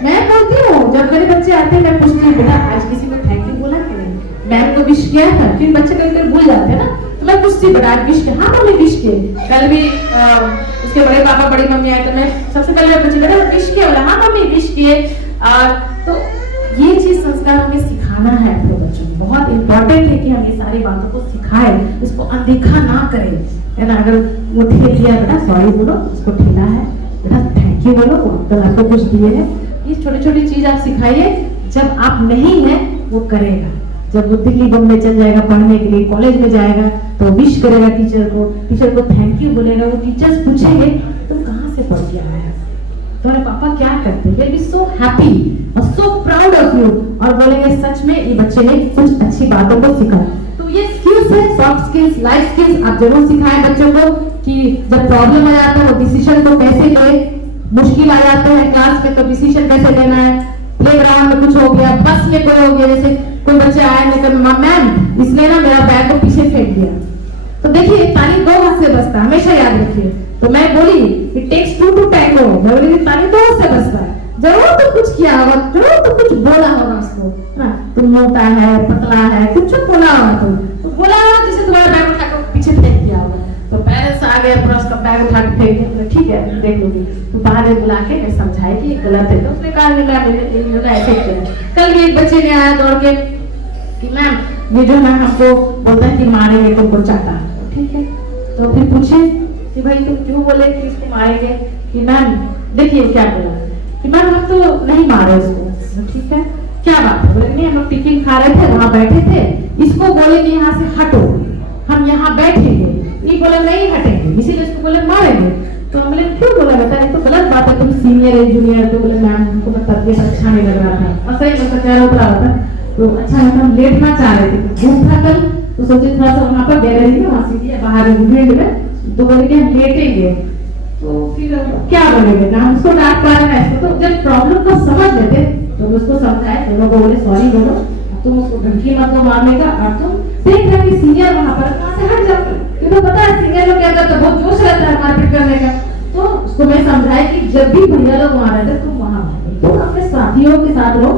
मैं बोलती हूँ, जब मेरे बच्चे आते हैं मैं पूछती हूँ, बेटा आज किसी को थैंक यू बोला कि नहीं, मैम को विश किया था, फिर बच्चे कभी भूल जाते हैं ना, तो मैं पूछती बेटा आज विश किया, हाँ मम्मी विश किए। कल भी उसके बड़े पापा बड़ी मम्मी आए तो मैं सबसे पहले पूछी बेटा विश किया, बोला हाँ मम्मी विश किए। तो ये चीज संस्कार हमें सिखाना है अपने बच्चों को, बहुत इंपॉर्टेंट है कि हम ये सारी बातों को सिखाएं, इसको अनदेखा ना करें, है ना। अगर वो ठेल दिया बेटा सॉरी बोलो, उसको ठेला है बेटा थैंक यू बोलो, वो अंकल आपको कुछ दिए हैं, ये छोटी छोटी चीज आप सिखाइए। जब आप नहीं है वो करेगा, जब वो दिल्ली बम्बई चल जाएगा पढ़ने के लिए, कॉलेज में जाएगा तो विश करेगा टीचर को थैंक यू बोलेगा। वो टीचर्स पूछेंगे तुम कहाँ से पढ़ के आए, तुम्हारे पापा क्या करते हैं, बी सो हैप्पी और सो प्राउड ऑफ यू, और बोलेंगे सच में ये बच्चे ने कुछ अच्छी बातों को सीखा। तो ये स्किल्स है, सॉफ्ट स्किल्स, लाइफ स्किल्स आप जरूर सिखाएं बच्चों को कि जब प्रॉब्लम आ जाता है वो डिसीजन को कैसे ले, मुश्किल आ जाता है क्लास में तो डिसीजन कैसे लेना है, प्लेग्राउंड में कुछ हो गया, बस में कोई हो गया, जैसे कोई बच्चे आए नहीं तो मैम इसलिए ना मेरा बैग को पीछे फेंक दिया, तो देखिए ताली 2 हाथ से बजता है, हमेशा याद रखिए। तो मैं बोली इट टेक्स 2 to tango, मैं बोली ताली 2 हाथ से बजता है, जरूर तो कुछ किया होगा, जरूर तो कुछ बोला होगा उसको ना, तुम मोटा है पतला है कुछ बोला होगा, तो बोला होगा जिसे तुम्हारा बैग उठा कर पीछे फेंक दिया होगा, तो पेरेंट्स आ गए पूरा उसका बैग उठा के फेंक दिया, तो ठीक है देख लूंगी, तो बाद में बुला के मैं समझाई कि गलत है, तो उसने कहा मिला मैंने ऐसे किया। कल भी एक बच्चे ने आया दौड़ के कि मैम ये जो है हमको बोलता है कि मारेंगे तुमको चाटा, ठीक है, तो फिर पूछे कि भाई तुम क्यों बोले कि इसको मारेंगे, कि मैम देखिए क्या बोला कि मैम हम तो नहीं मारे उसको, ठीक है क्या बात है, बोले नहीं हम लोग टिफिन खा रहे थे वहां बैठे थे, इसको बोले कि यहाँ से हटो हम यहाँ बैठेंगे, ये बोला नहीं हटेंगे, इसीलिए इसको बोले मारेंगे। तो हम बोले क्यों बोला बेटा, ये तो गलत बात है, तुम सीनियर है जूनियर। तो बोले मैम हमको तबीयत अच्छा नहीं लग रहा था, और सही उसका चेहरा उतरा रहा था, तो अच्छा नहीं था, हम लेटना चाह रहे थे, धूप था कल, तो सोचे थोड़ा सा वहाँ पर गैलरी में वहाँ सीधी है बाहर फील्ड में, तो बोले कि हम लेटेंगे। तो फिर क्या बोलेंगे ना, हम उसको डांट पा रहे हैं। तो जब प्रॉब्लम को समझ लेते तो उसको समझाए, दोनों को बोले सॉरी बोलो, तुम उसको धमकी मत दो मारने का, और तुम देख रहे कि सीनियर वहाँ पर वहाँ से हट जाओ, क्योंकि पता है सीनियर लोग क्या करते हैं, बहुत जोश रहता है मारपीट करने का। तो उसको मैं समझाया कि जब भी भैया लोग वहाँ रहते तुम वहाँ तो अपने साथियों के साथ रहो,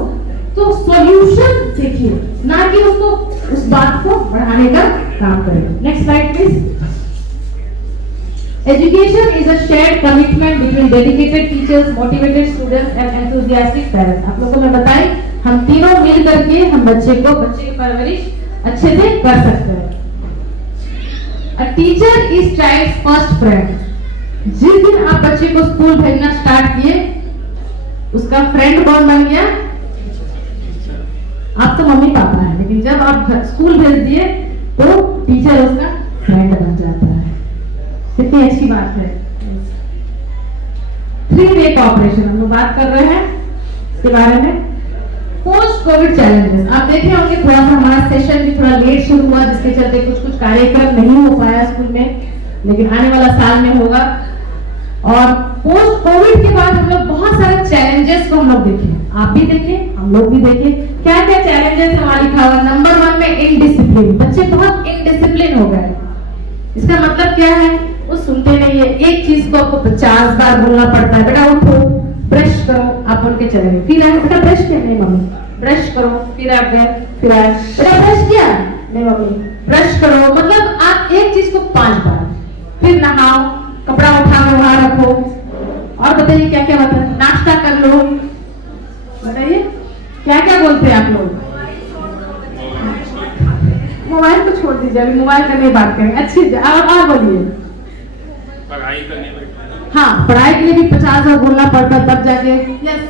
तो सॉल्यूशन देखिए, ना कि उसको उस बात को बढ़ाने का काम करें। Next slide please. Education is a shared commitment between dedicated teachers, motivated students and enthusiastic parents. आप लोगों को मैं बताएं, हम तीनों मिल करके हम बच्चे की परवरिश अच्छे से कर सकते हैं। A teacher is child's first friend. जिस दिन आप बच्चे को स्कूल भेजना स्टार्ट किए, उसका फ्रेंड कौन बन गया? आप तो मम्मी पापा है, लेकिन जब आप स्कूल भेज दिए तो टीचर उसका फ्रेंड बन जाता है। कितनी अच्छी बात है। 3-way कॉपरेशन हम लोग बात कर रहे हैं इसके बारे में। पोस्ट कोविड चैलेंजेस आप देखे होंगे, थोड़ा सा हमारा सेशन भी थोड़ा लेट शुरू हुआ, जिसके चलते कुछ कार्यक्रम नहीं हो पाया स्कूल में, लेकिन आने वाला साल में होगा। और पोस्ट कोविड के बाद हम लोग बहुत सारे चैलेंजेस को हम लोग देखे, आप भी देखे, हम लोग भी देखे। क्या क्या चैलेंजेस हमारा लिखा हुआ? नंबर 1 में इनडिसिप्लिन, बच्चे बहुत इनडिसिप्लिन हो गए। इसका मतलब क्या है? वो सुनते नहीं है, एक चीज को आपको 50 बार बोलना पड़ता है, बेटा उठो ब्रश करो, आप बोल के चले गए, फिर आए बेटा ब्रश किया नहीं मम्मी, ब्रश करो, फिर आप गए, फिर आए बेटा ब्रश किया नहीं मम्मी, ब्रश करो। मतलब आप एक चीज को 5 बार, फिर नहाओ, कपड़ा उठा के वहां रखो, और बताइए क्या क्या होता है, नाश्ता कर लो, बताइए क्या क्या बोलते हैं आप लोग? मोबाइल को छोड़ दीजिए, अभी मोबाइल का नहीं बात करेंगे। अच्छी और बोलिए। पढ़ाई करने में, हाँ पढ़ाई के लिए भी 50 बार बोलना पड़ता है, तब जाके यस।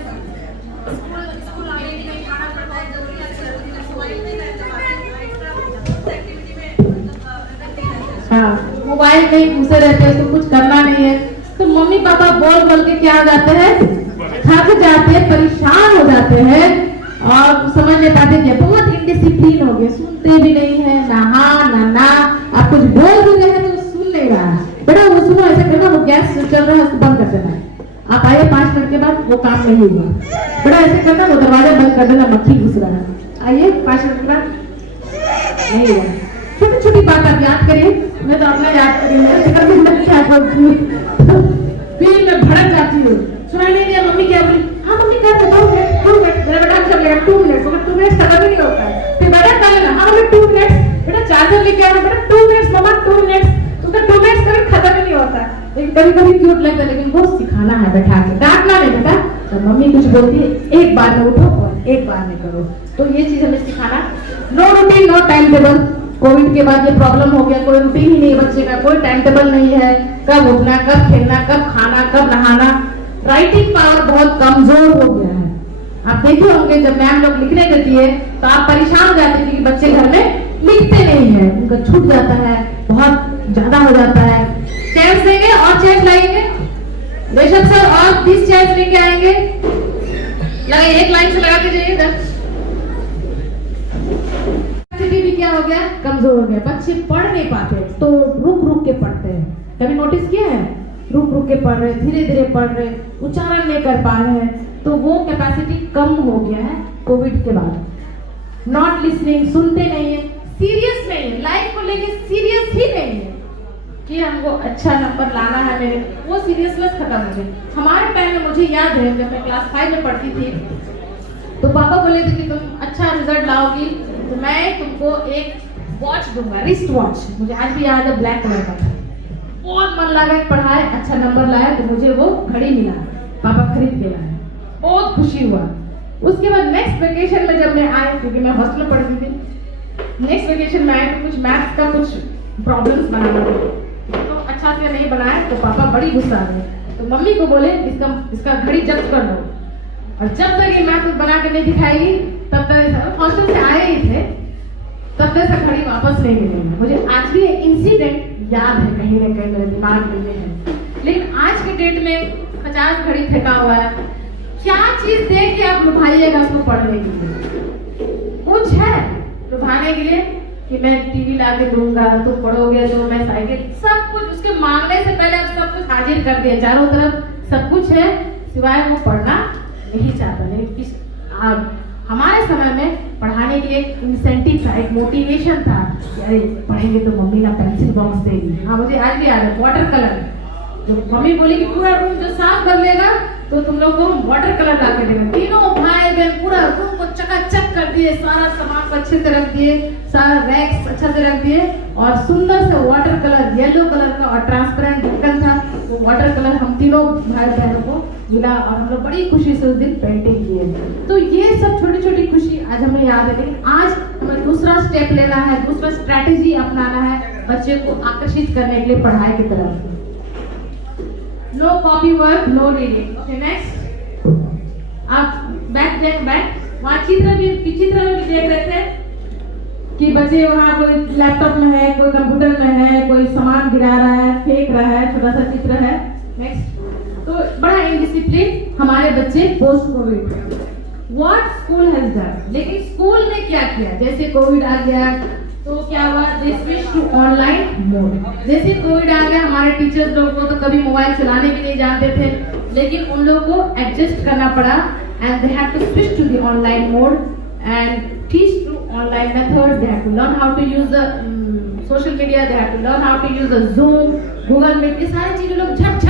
हाँ मोबाइल में ही घुसे रहते हैं, तो कुछ करना नहीं है, तो मम्मी पापा बोल बोल के क्या हो जाते हैं, थक जाते हैं, परेशान हो जाते हैं, और समझ नहीं पाते कि बहुत इनडिसिप्लिन हो गए, सुनते भी नहीं है, ना हाँ ना ना। आप कुछ बोल भी रहे हैं तो सुन नहीं रहा है, बेटा वो सुनो ऐसा करना, वो गैस चल रहा है उसको बंद कर देना है, आप आइए 5 मिनट के बाद वो काम नहीं हुआ, बेटा ऐसे करना, वो दरवाजा बंद कर देना, मक्खी घुस रहा है, आइए 5 मिनट के बाद नहीं हुआ। छोटी छोटी बात आप याद करिए, मैं तो अपना याद करिए, फिर मैं भड़क जाती हूँ, सुनाई नहीं दिया मम्मी क्या बोली, हाँ मम्मी क्या बताओ 2 मिनट, मेरा बेटा चल गया 2 मिनट, मगर 2 मिनट खत्म नहीं होता है, फिर बेटा कर लेना, हाँ मम्मी 2 मिनट, बेटा चार्जर लेके आना, बेटा 2 मिनट मम्मा 2 मिनट, तो 2 मिनट कभी खत्म ही नहीं होता है। लेकिन कभी कभी क्यूट लगता है, लेकिन वो सिखाना है बैठा के, डांटना नहीं बेटा, तो मम्मी कुछ बोलती है एक बार में उठो और एक बार में करो, तो ये चीज हमें सिखाना। No routine no time table, Covid के बाद ये प्रॉब्लम हो गया, कोई रूटीन ही नहीं है बच्चे का, कोई टाइम टेबल नहीं है, कब उठना, कब खेलना, कब खाना, कब नहाना। राइटिंग पावर बहुत कमजोर हो गया है, आप देखे होंगे जब मैम लोग लिखने देती है तो आप परेशान हो जाते हैं, क्योंकि बच्चे घर में लिखते नहीं है, उनका छूट जाता है, बहुत ज्यादा हो जाता है। चेयर्स देंगे और चेयर्स लाएंगे, रेशम सर और 20 चेयर्स लेके आएंगे, लगे एक लाइन से लगा के जाइए इधर। भी क्या हो गया, कमजोर हो गया, बच्चे पढ़ नहीं पाते, तो रुक रुक के पढ़ते हैं, कभी नोटिस किया है? रुक रुक के पढ़ रहे, धीरे धीरे पढ़ रहे, उच्चारण नहीं कर पा रहे हैं, तो वो कैपेसिटी कम हो गया है कोविड के बाद। नॉट लिसनिंग, सुनते नहीं है, सीरियस नहीं है, लाइफ को लेके सीरियस ही नहीं है कि हमको अच्छा नंबर लाना है, मेरे वो सीरियसनेस खत्म हो गई। हमारे टाइम में मुझे याद है, जब मैं क्लास 5 में पढ़ती थी, तो पापा बोले थे कि तुम अच्छा रिजल्ट लाओगी तो मैं तुमको एक वॉच दूंगा, रिस्ट वॉच, मुझे आज भी याद है, ब्लैक कलर का था। बहुत मन लगा पढ़ाए, अच्छा नंबर लाया तो मुझे वो घड़ी मिला, पापा खरीद के लाए, बहुत खुशी हुआ। उसके बाद नेक्स्ट वेकेशन में जब मैं आई, क्योंकि मैं हॉस्टल में पढ़ती थी, नेक्स्ट वेकेशन में आए तो कुछ मैथ्स का कुछ प्रॉब्लम्स बनाना था, तो अच्छा से नहीं बनाया, तो पापा बड़ी गुस्सा आ गए, तो मम्मी को बोले इसका घड़ी जब्त कर दो, और जब तक ये मैथ बना के नहीं दिखाएगी तब तक हॉस्टल से आए ही थे, तब तक घड़ी वापस नहीं मिलेगी। मुझे आज भी इंसिडेंट याद है, कहीं ना कहीं मेरे दिमाग में है। लेकिन आज के डेट में 50 घड़ी फेंका हुआ है। क्या चीज देख के आप लुभाइएगा उसको पढ़ने के लिए? कुछ है लुभाने के लिए कि मैं टीवी ला के दूंगा, तो पढ़ोगे तो मैं साइकिल, सब कुछ उसके मांगने से पहले आप सब कुछ हाजिर कर दिया, चारों तरफ सब कुछ है, सिवाय वो पढ़ना नहीं चाहता। लेकिन हमारे समय में पढ़ाने के लिए एक इंसेंटिव था, एक मोटिवेशन था कि अरे पढ़ेंगे तो मम्मी ना पेंसिल बॉक्स देगी। हाँ, मुझे आज भी याद है, वाटर कलर, जो मम्मी बोली कि पूरा रूम जो साफ कर लेगा तो तुम लोग को वाटर कलर ला के देगा। तीनों भाई बहन पूरा रूम को चकाचक कर दिए, सारा सामान को अच्छे से रख दिए, सारा रैक्स अच्छा से रख दिए, और सुंदर से वाटर कलर, येलो कलर का और ट्रांसपेरेंट ढक्कन था, वो वाटर कलर हम तीनों भाई बहनों को मिला और हम लोग बड़ी खुशी से उस दिन पेंटिंग किए। तो ये सब छोटी छोटी खुशी आज हमें याद है। लेकिन आज हमें दूसरा स्टेप लेना है, दूसरा स्ट्रैटेजी अपनाना है बच्चे को आकर्षित करने के लिए पढ़ाई की तरफ। No copy work, no reading. Okay, next. आप बैक वहाँ चित्र में भी देख रहे थे कि बच्चे वहाँ कोई लैपटॉप में है, कोई कंप्यूटर में है, कोई सामान गिरा रहा है, फेंक रहा है, छोटा सा चित्र है। नेक्स्ट। तो बड़ा इनडिसिप्लिन हमारे बच्चे post Covid. What school has done, लेकिन स्कूल ने क्या किया? जैसे कोविड आ गया तो क्या हुआ? They switch to online mode. जैसे कोविड आ गया, हमारे टीचर्स लोगों को तो कभी मोबाइल चलाने भी नहीं जानते थे, लेकिन उन लोगों को एडजस्ट करना पड़ा and they have to switch to the online mode and teach through online methods. They have to learn how to use the social media, they have to learn how to use the Zoom, Google Meet, ये सारी चीजें लोग झट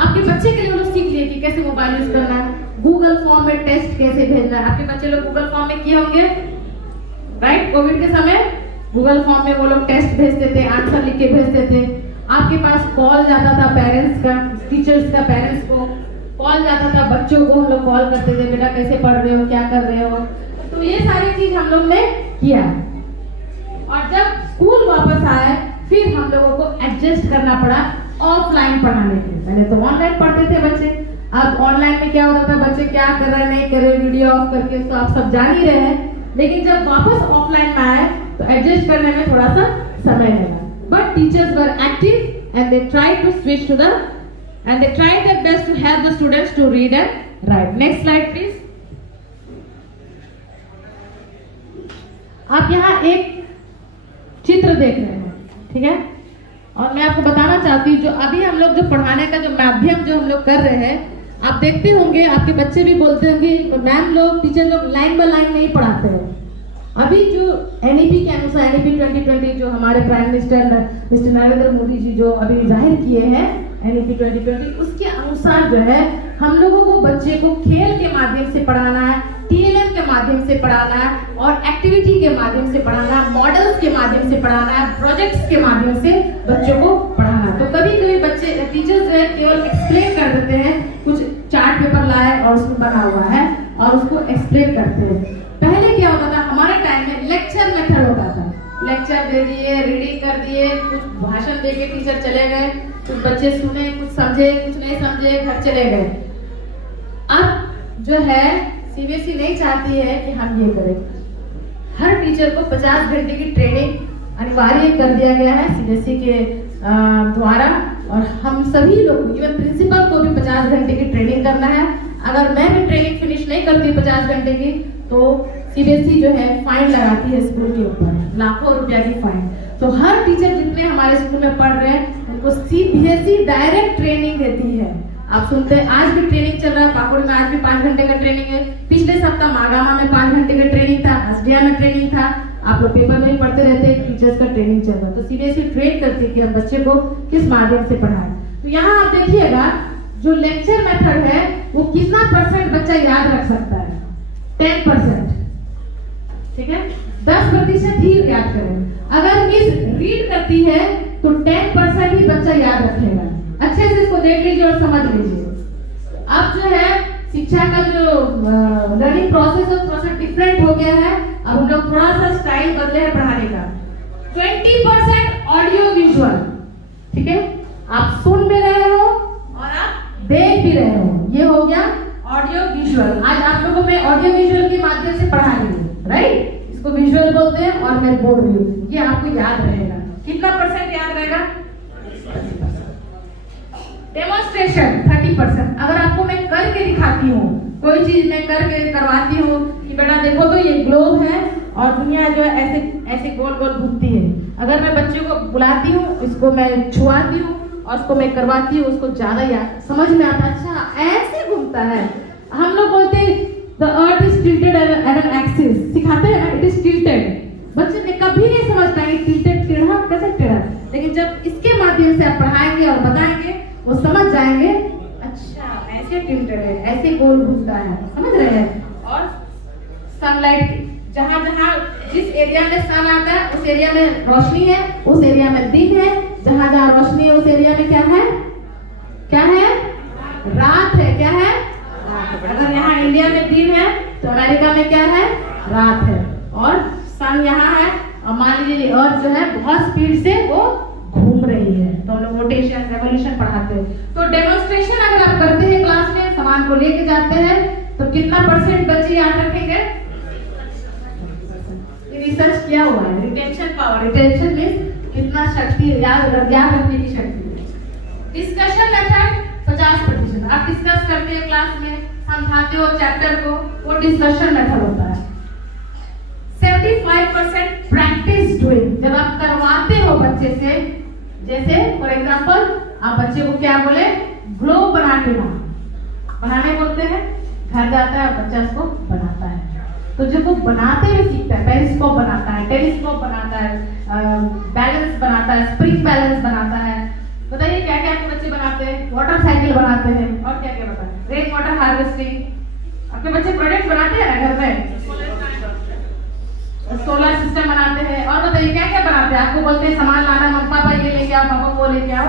आपके बच्चे के लिए लोग सीख लिए कि कैसे मोबाइल यूज करना है, गूगल फॉर्म में टेस्ट कैसे भेजना है। आपके बच्चे लोग गूगल फॉर्म में किए होंगे, राइट? कोविड के समय गूगल फॉर्म में वो लोग टेस्ट भेजते थे, आंसर लिख के भेजते थे। आपके पास कॉल जाता था पेरेंट्स का, टीचर्स का पेरेंट्स को कॉल जाता था, बच्चों को हम लोग कॉल करते थे, बेटा कैसे पढ़ रहे हो, क्या कर रहे हो। तो ये सारी चीज हम लोग ने किया और जब स्कूल वापस आए फिर हम लोगों को एडजस्ट करना पड़ा ऑफलाइन पढ़ाने के लिए। पहले तो ऑनलाइन पढ़ते थे बच्चे, अब ऑनलाइन में क्या होता था, बच्चे क्या कर रहे हैं नहीं कर रहे, वीडियो ऑफ करके तो आप सब जान ही रहे हैं। लेकिन जब वापस ऑफलाइन में आए तो एडजस्ट करने में थोड़ा सा समय लगा, but teachers were active and they tried to switch to the and they tried their best to help the students to read and write. Next slide please. आप यहाँ एक चित्र देख रहे हैं, ठीक है? और मैं आपको बताना चाहती हूँ जो अभी हम लोग जो पढ़ाने का जो माध्यम जो हम लोग कर रहे हैं, आप देखते होंगे, आपके बच्चे भी बोलते होंगे, मैम लोग, टीचर लोग लाइन बाय लाइन नहीं पढ़ाते हैं। अभी जो एनईपी के अनुसार, एनईपी 2020 जो हमारे prime minister mister Narendra Modi ji जो अभी जाहिर किए हैं एनईपी 2020, उसके अनुसार जो है हम लोगों को बच्चे को खेल के माध्यम से पढ़ाना है, टीएलएम के माध्यम से पढ़ाना है और एक्टिविटी के माध्यम से पढ़ाना है, मॉडल्स के माध्यम से पढ़ाना है, प्रोजेक्ट्स के माध्यम से बच्चों को पढ़ाना। तो कभी कभी बच्चे टीचर्स जो है केवल एक्सप्लेन कर देते हैं, कुछ चार्ट पेपर लाए और उसमें बना हुआ है और उसको एक्सप्लेन करते हैं। पहले क्या होता था, हमारे टाइम में लेक्चर मेथड होता था, लेक्चर दे दिए, रीडिंग कर दिए, कुछ भाषण दे के टीचर चले गए, कुछ बच्चे सुने, कुछ समझे, कुछ नहीं समझे, घर चले गए। अब जो है सीबीएसई नहीं चाहती है कि हम ये करें, हर टीचर को 50 घंटे की ट्रेनिंग अनिवार्य कर दिया गया है सीबीएसई के द्वारा, और हम सभी लोग, इवन प्रिंसिपल को भी 50 घंटे की ट्रेनिंग करना है। अगर मैं भी ट्रेनिंग फिनिश नहीं करती 50 घंटे की तो सीबीएसई जो है फाइन लगाती है स्कूल के ऊपर, लाखों रुपया की फाइन। तो हर टीचर जितने हमारे स्कूल में पढ़ रहे हैं उनको सीबीएसई डायरेक्ट ट्रेनिंग देती है। आप सुनते हैं आज भी ट्रेनिंग चल रहा है, पाकुड़ में आज भी 5 घंटे का ट्रेनिंग है, पिछले सप्ताह मागामा में 5 घंटे का ट्रेनिंग था, एसडीएम में ट्रेनिंग था, आप लोग पेपर में भी पढ़ते रहते हैं, टीचर्स का ट्रेनिंग चल रहा है। तो सीबीएसई ट्रेन करती है कि हम बच्चे को किस माध्यम से पढ़ाएं। तो यहाँ आप देखिएगा जो लेक्चर मेथड है वो कितना % बच्चा याद रख सकता है, 10%, ठीक है? 10% ही याद करें। अगर मिस रीड करती है तो 10% ही बच्चा याद रखेगा। अच्छे से इसको देख लीजिए और समझ लीजिए। अब जो है शिक्षा का जो लर्निंग प्रोसेस है थोड़ा सा डिफरेंट हो गया है। अब हम लोग थोड़ा सा स्टाइल बदले हैं पढ़ाने का। 20% ऑडियो विजुअल, ठीक है? आप सुन भी रहे हो और आप देख भी रहे हो, ये हो गया ऑडियो विजुअल। आज आप लोगों में ऑडियो विजुअल के माध्यम से पढ़ा रही है, राइट? इसको विजुअल बोलते हैं और मैं बोर्ड व्यू, ये आपको याद रहेगा। कितना % याद रहेगा? डेमोन्स्ट्रेशन 30%। अगर आपको मैं करके दिखाती हूँ, कोई चीज मैं करके करवाती हूँ कि बेटा देखो तो ये ग्लोब है और दुनिया जो है ऐसे ऐसे गोल गोल घूमती है। अगर मैं बच्चे को बुलाती हूँ, इसको मैं छुआती हूँ और उसको मैं करवाती हूँ, उसको ज्यादा याद समझ में आता, अच्छा ऐसे घूमता है। हम लोग बोलते हैं the earth is tilted at an axis, सिखाते हैं ना, इट इज टिल्टेड। बच्चे ने कभी नहीं समझता है टिल्टेड टेढ़ा कैसे टेढ़ा, लेकिन जब इसके माध्यम से आप पढ़ाएंगे और बताएंगे वो समझ जाएंगे, अच्छा ऐसे टिल्टेड है, ऐसे गोल घूमता है, समझ रहे हैं। और सनलाइट जहाँ जहाँ जिस एरिया में सन आता है उस एरिया में रोशनी है, उस एरिया में दिन है। जहाँ जहाँ रोशनी है उस एरिया में क्या है, क्या है, रात है। क्या है, अगर यहाँ इंडिया में दिन है तो अमेरिका में क्या है, रात है। और सन यहाँ है और मान लीजिए अर्थ जो है बहुत स्पीड से वो घूम रही है, तो हम लोग रोटेशन रेवोल्यूशन पढ़ाते हैं। तो डेमोन्स्ट्रेशन अगर आप करते हैं क्लास में, सामान को लेके जाते हैं, तो कितना % बच्चे याद रखेंगे? रिसर्च किया हुआ है, रिटेंशन पावर, रिटेंशन में कितना शक्ति याद रखने की शक्ति। Discussion method 50%। आप डिस्कस करते हैं क्लास में, समझाते हो चैप्टर को, वो डिस्कशन मेथड होता है। 75% प्रैक्टिस डूइंग, जब आप करवाते हो बच्चे से, जैसे फॉर एग्जांपल आप बच्चे को क्या बोले, ग्लोब बना के बनाने बोलते हैं, घर जाता है बच्चा उसको बनाता है। तो जब वो बनाते हुए सीखता है, पेरिस्कोप बनाता है, टेलीस्कोप बनाता है, बैलेंस बनाता है, स्प्रिंग बैलेंस बनाता है। बताइए क्या क्या आपके बच्चे बनाते हैं? वाटर साइकिल बनाते हैं, और क्या क्या बताते हैं? Rain water harvesting. आपके बच्चे प्रोडक्ट बनाते हैं ना घर में, सोलर सिस्टम बनाते हैं। और बताइए क्या क्या बनाते हैं? आपको बोलते हैं सामान लाना, मम्मा पापा ये लेके आओ, पापा वो लेके आओ,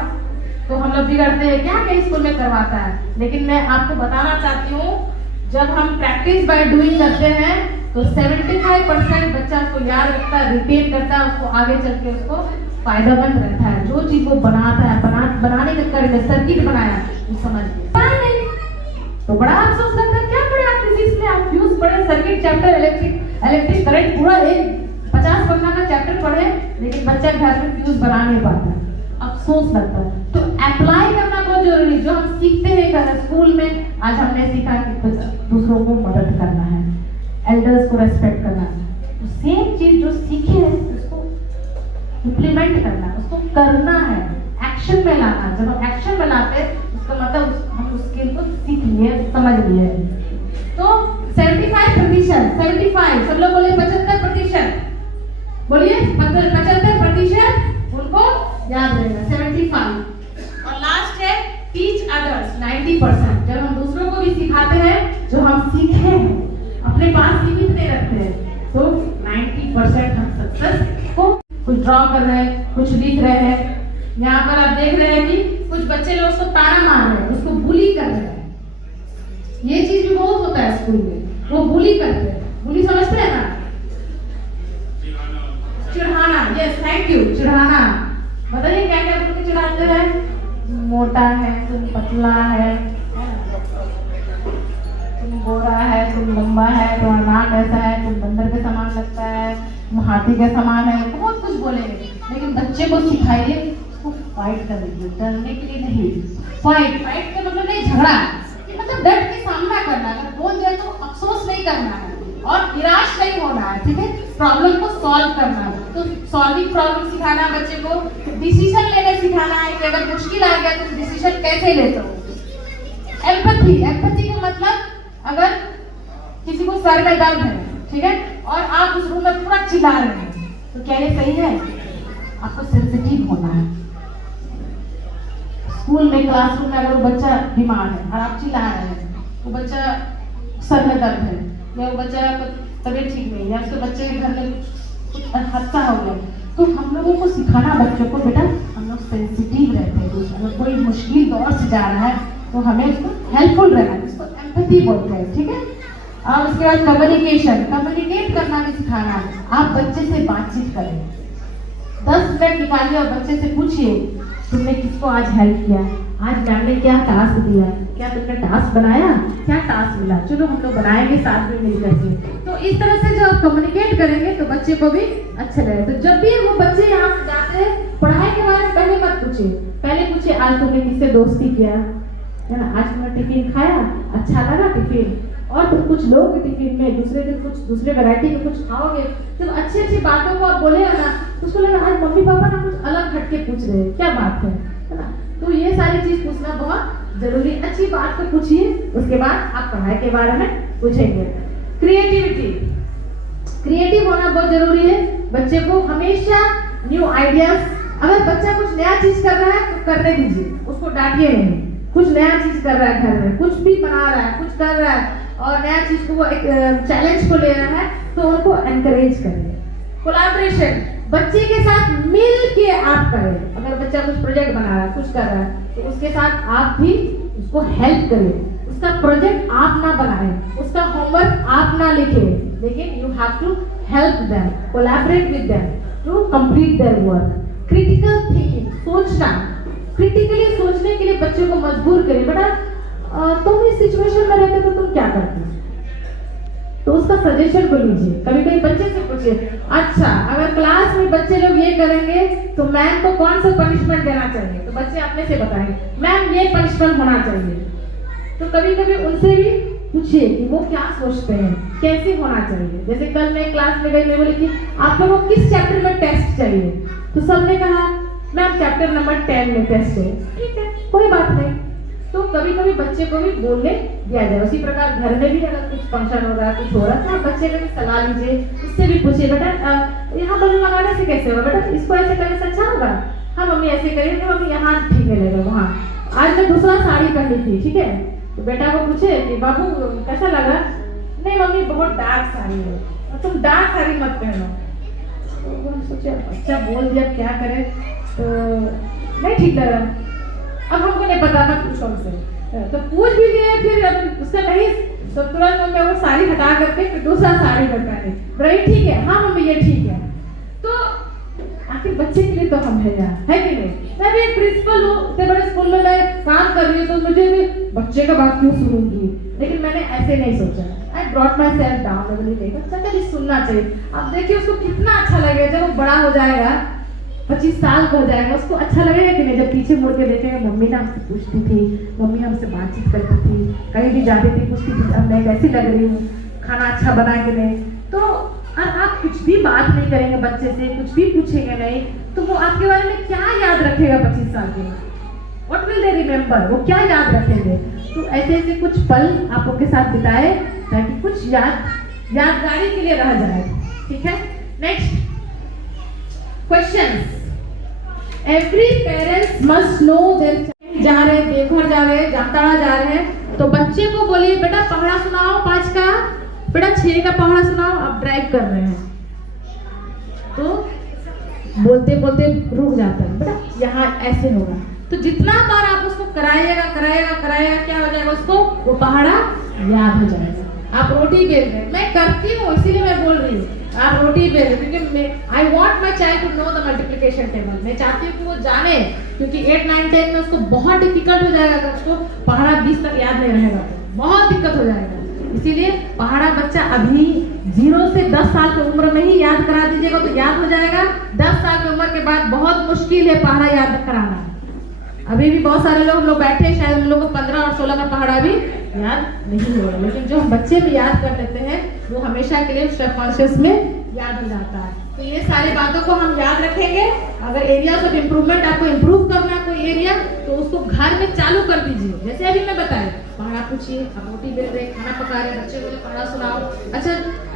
तो हम लोग बिगड़ते हैं, क्या क्या स्कूल में करवाता है। लेकिन मैं आपको बताना चाहती हूँ, जब हम प्रैक्टिस बाय डूइंग करते हैं तो 75% बच्चा उसको याद रखता है, रिटेन करता है, उसको आगे चल के उसको फायदेमंद रहता है। जो चीज वो बनाता है, बनाने के कर सर्किट बनाया वो समझ गया, तो बड़ा अफसोस लगता है। क्या पढ़े आप फिजिक्स में? आप फ्यूज पढ़े, सर्किट चैप्टर, इलेक्ट्रिक करंट, पूरा एक 50 पन्ना का चैप्टर पढ़े, लेकिन बच्चा घर में फ्यूज बना नहीं पाता, अफसोस लगता है। तो अप्लाई करना बहुत जरूरी। जो हम सीखते हैं स्कूल में, आज हमने सीखा कि दूसरों को मदद करना है, एल्डर्स को रेस्पेक्ट करना है, तो सेम चीज जो सीखे हैं उसको इम्प्लीमेंट करना है, उसको करना है, एक्शन में लाना। जब हम एक्शन में लाते हैं उसका मतलब हम उस स्किल को सीख लिए, समझ लिए। तो 75%, 75, सब लोग बोले 75%, बोलिए 75% उनको याद रहेगा, 75। और लास्ट है टीच अदर्स, 90%। जब हम दूसरों को भी सिखाते हैं जो हम सीखे हैं, अपने पास सीमित नहीं रखते हैं, तो 90% हम सक्सेस को। कुछ ड्रॉ कर रहे हैं, कुछ लिख रहे हैं। यहाँ पर आप देख रहे हैं कि कुछ बच्चे लोग उसको ताना मार रहे हैं, उसको बुली कर रहे हैं। ये चीज भी बहुत होता है स्कूल में, वो बुली करते हैं। बुली समझते हैं ना? चिढ़ाना, यस थैंक यू, चिढ़ाना। बताइए क्या क्या बोल के चिढ़ाते हैं? मोटा है, तुम पतला है, तुम गोरा है, तुम लंबा है, तुम्हारा नाक ऐसा है, तुम बंदर के समान लगता है, तुम हाथी के समान है, बहुत कुछ बोलेंगे। लेकिन बच्चे को सिखाइए उसको फाइट कर दीजिए, डरने के लिए नहीं। फाइट का मतलब नहीं झगड़ा, मतलब डट के सामना करना। अगर बोल दिया तो अफसोस नहीं करना है और निराश नहीं होना है, ठीक है? प्रॉब्लम को सॉल्व करना है। तो सॉल्विंग प्रॉब्लम सिखाना बच्चे को, डिसीजन लेने सिखाना है कि अगर मुश्किल आ गया तो डिसीजन कैसे लेते हो। एम्पैथी का मतलब, अगर किसी को सर में दर्द है, ठीक है, और आप उस रूम में पूरा चिल्ला रहे हैं, तो क्या ये सही है? आपको सेंसिटिव होना है। स्कूल में, क्लासरूम में अगर वो बच्चा बीमार है और आप चिल्ला रहे हैं, वो बच्चा सर में दर्द है या वो बच्चा तबीयत ठीक नहीं, या उसके बच्चे के घर में कुछ हादसा हो गया, तो हम लोगों को सिखाना बच्चों को, बेटा हम लोग सेंसिटिव रहते हैं, अगर कोई मुश्किल दौर से जा रहा है तो हमें उसको हेल्पफुल रहना है, इसको एम्पैथी बोलते हैं, ठीक है? और उसके बाद कम्युनिकेट करना भी सिखाना है। आप बच्चे से बातचीत करें, 10 मिनट निकालिए और बच्चे से पूछिए तुमने किसको आज हेल्प किया, आज मैम ने क्या टास्क दिया, क्या तुमने टास्क बनाया, क्या टास्क मिला, चलो हम लोग बनाएंगे साथ में मिलकर के। तो इस तरह से जब आप कम्युनिकेट करेंगे तो बच्चे को भी अच्छा लगेगा। तो जब भी वो बच्चे यहाँ से जाते हैं, पढ़ाई के बारे में पहले मत पूछिए, पूछिए। पहले पूछिए आज तुमने किससे दोस्ती किया है ना, आज तुमने टिफिन खाया, अच्छा लगा टिफिन, और फिर कुछ लोग टिफिन में दूसरे दिन कुछ दूसरे वैरायटी में कुछ खाओगे, जब अच्छी अच्छी बातों को आप बोलेगा ना तो उसको लगा आज मम्मी पापा ना कुछ अलग हटके पूछ रहे हैं, क्या बात है ना। तो ये सारी चीज पूछना बहुत जरूरी। अच्छी बात को पूछिए, उसके बाद आप पढ़ाई के बारे में पूछेंगे। क्रिएटिविटी, क्रिएटिव होना बहुत जरूरी है। बच्चे को हमेशा न्यू आइडियाज, अगर बच्चा कुछ नया चीज कर रहा है तो करने दीजिए, उसको डांटिए नहीं। कुछ नया चीज कर रहा है घर में, कुछ भी बना रहा है, कुछ कर रहा है और नया चीज को वो एक चैलेंज को ले रहा है तो उनको एनकरेज करें। कोलैबोरेशन, बच्चे के साथ मिल के आप करें। अगर बच्चा कुछ प्रोजेक्ट बना रहा है, कुछ कर रहा है तो उसके साथ आप भी उसको हेल्प करें। उसका प्रोजेक्ट आप ना बनाएं, उसका होमवर्क आप ना लिखें, लेकिन you have to help them, collaborate with them to complete their work. Critical thinking, सोचना, क्रिटिकली सोचने के लिए बच्चे को मजबूर करें। बेटा तुम इस सिचुएशन में रहते तो तुम क्या करते, तो उसका सजेशन को लीजिए। कभी कभी बच्चे से पूछिए, अच्छा अगर क्लास में बच्चे लोग ये करेंगे तो मैम को कौन सा पनिशमेंट देना चाहिए, तो बच्चे अपने से बताएंगे मैम ये पनिशमेंट होना चाहिए। तो कभी कभी उनसे भी पूछिए कि वो क्या सोचते हैं, कैसे होना चाहिए। जैसे कल मैं क्लास में गई, मैं बोली कि आप लोगों को किस चैप्टर में टेस्ट चाहिए, तो सबने कहा मैम चैप्टर नंबर 10 में टेस्ट है। ठीक है, कोई बात नहीं। तो कभी कभी बच्चे को भी बोलने दिया जाए। उसी प्रकार घर में भी अगर कुछ फंक्शन हो रहा है, कुछ हो रहा है, तो आप बच्चे को भी सलाह लीजिए, उससे भी पूछिए बेटा यहाँ बलून लगाने से कैसे होगा, बेटा इसको ऐसे करने से अच्छा होगा। हाँ मम्मी ऐसे करिए, मम्मी यहाँ ठीक है लगेगा वहाँ। आज मैं दूसरा साड़ी पहनी थी, ठीक है, तो बेटा को पूछे कि बाबू कैसा लगा, नहीं मम्मी बहुत डार्क साड़ी है, तुम डार्क साड़ी मत पहनो। तो सोचे अच्छा बोल दिया, क्या करे, तो नहीं ठीक लग रहा। अब हमको नहीं पता था, पूछो हमसे, तो पूछ भी लिए, फिर उसका नहीं तो तुरंत मैं वो साड़ी हटा करके फिर दूसरा साड़ी में पहनी। रही ठीक है, हाँ मम्मी ये ठीक है। तो आखिर बच्चे के लिए तो हम है यार, है कि नहीं। मैं भी एक प्रिंसिपल हूँ, इतने बड़े स्कूल में मैं काम कर रही हूँ, तो मुझे भी बच्चे का बात क्यों सुनूंगी, लेकिन मैंने ऐसे नहीं सोचा। I brought my self down, नहीं बच्चा का भी सुनना चाहिए। अब देखिए उसको कितना अच्छा लगेगा जब वो बड़ा हो जाएगा, 25 साल का हो जाएगा, उसको अच्छा लगेगा कि नहीं जब पीछे मुड़ के देखेगा मम्मी ना हमसे पूछती थी, मम्मी हमसे बातचीत करती थी, कहीं भी जाती थी पूछती थी अब मैं कैसी लग रही हूँ, खाना अच्छा बना के नहीं। तो आप कुछ भी बात नहीं करेंगे बच्चे से, कुछ भी पूछेंगे नहीं, तो वो आपके बारे में क्या याद रखेगा 25 साल के, व्हाट विल दे रिमेम्बर, वो क्या याद रखेंगे। तो ऐसे ऐसे कुछ पल आप उनके साथ बिताए ताकि कुछ यादगारी के लिए रह जाए। ठीक है, next questions. Every parents must know there, जा रहे देवघर जा रहे, जामताड़ा जा रहे हैं, तो बच्चे को बोलिए बेटा पहाड़ा सुनाओ 5 का, बेटा 6 का पहाड़ा सुनाओ। आप ड्राइव कर रहे हैं तो बोलते बोलते रुक जाता है, बेटा यहाँ ऐसे होगा। तो जितना बार आप उसको कराइएगा क्या हो जाएगा, उसको वो पहाड़ा याद हो जाएगा। आप रोटी बेल रहे, मैं करती हूँ इसीलिए मैं बोल रही हूँ, आप रोटी बेल रहे, क्योंकि I want my child to know the multiplication table. मैं चाहती हूँ कि वो जाने, क्योंकि 8, 9, 10 में उसको बहुत डिफिकल्ट हो जाएगा, अगर उसको पहाड़ा 20 तक याद नहीं रहेगा तो बहुत दिक्कत हो जाएगा। इसीलिए पहाड़ा बच्चा अभी 0 से 10 साल की उम्र में ही याद करा दीजिएगा तो याद हो जाएगा। 10 साल की उम्र के बाद बहुत मुश्किल है पहाड़ा याद कराना। अभी भी बहुत सारे लोग बैठे, शायद उन लोगों को 15 और 16 का पहाड़ा भी याद नहीं होगा, लेकिन जो हम बच्चे भी याद कर लेते हैं वो हमेशा के लिए सबकॉन्शियस में याद हो जाता है। तो ये सारी बातों को हम याद रखेंगे। अगर एरियाज ऑफ इम्प्रूवमेंट आपको इम्प्रूव करना है कोई एरिया, तो उसको घर में चालू कर दीजिए। जैसे अभी मैं बताया, पहाड़ा पूछिए, आप रोटी बेल रहे, खाना पका रहे, बच्चे को पहाड़ा सुनाओ। अच्छा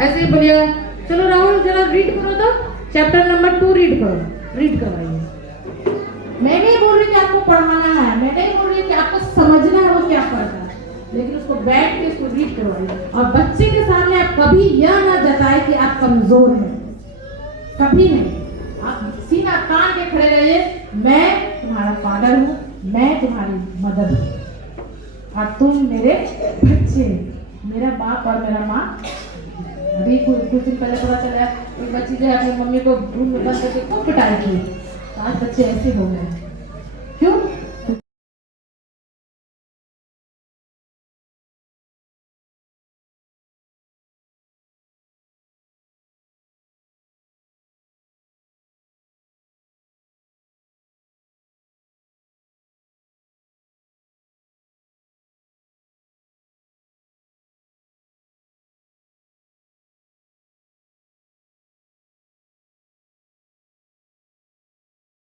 ऐसे ही बोलिएगा, चलो राहुल जरा रीड करो, तो चैप्टर नंबर 2 रीड करो, रीड करवाइए। मैं नहीं बोल रही कि आपको पढ़ाना है, मैं नहीं बोल रही कि आपको समझना है वो क्या पढ़ता है, लेकिन उसको बैठ के उसको रीड करवाइए। और बच्चे के सामने आप कभी यह ना जताए कि आप कमजोर हैं, कभी नहीं। आप सीना तान के खड़े रहिए, मैं तुम्हारा फादर हूँ, मैं तुम्हारी मदर हूँ और तुम मेरे बच्चे, मेरा बाप और मेरा माँ। अभी कुछ दिन पहले पता चला एक बच्ची जो है अपनी मम्मी को रूम में बंद करके खूब पिटाई थी, आज बच्चे ऐसे हो गए। क्यों?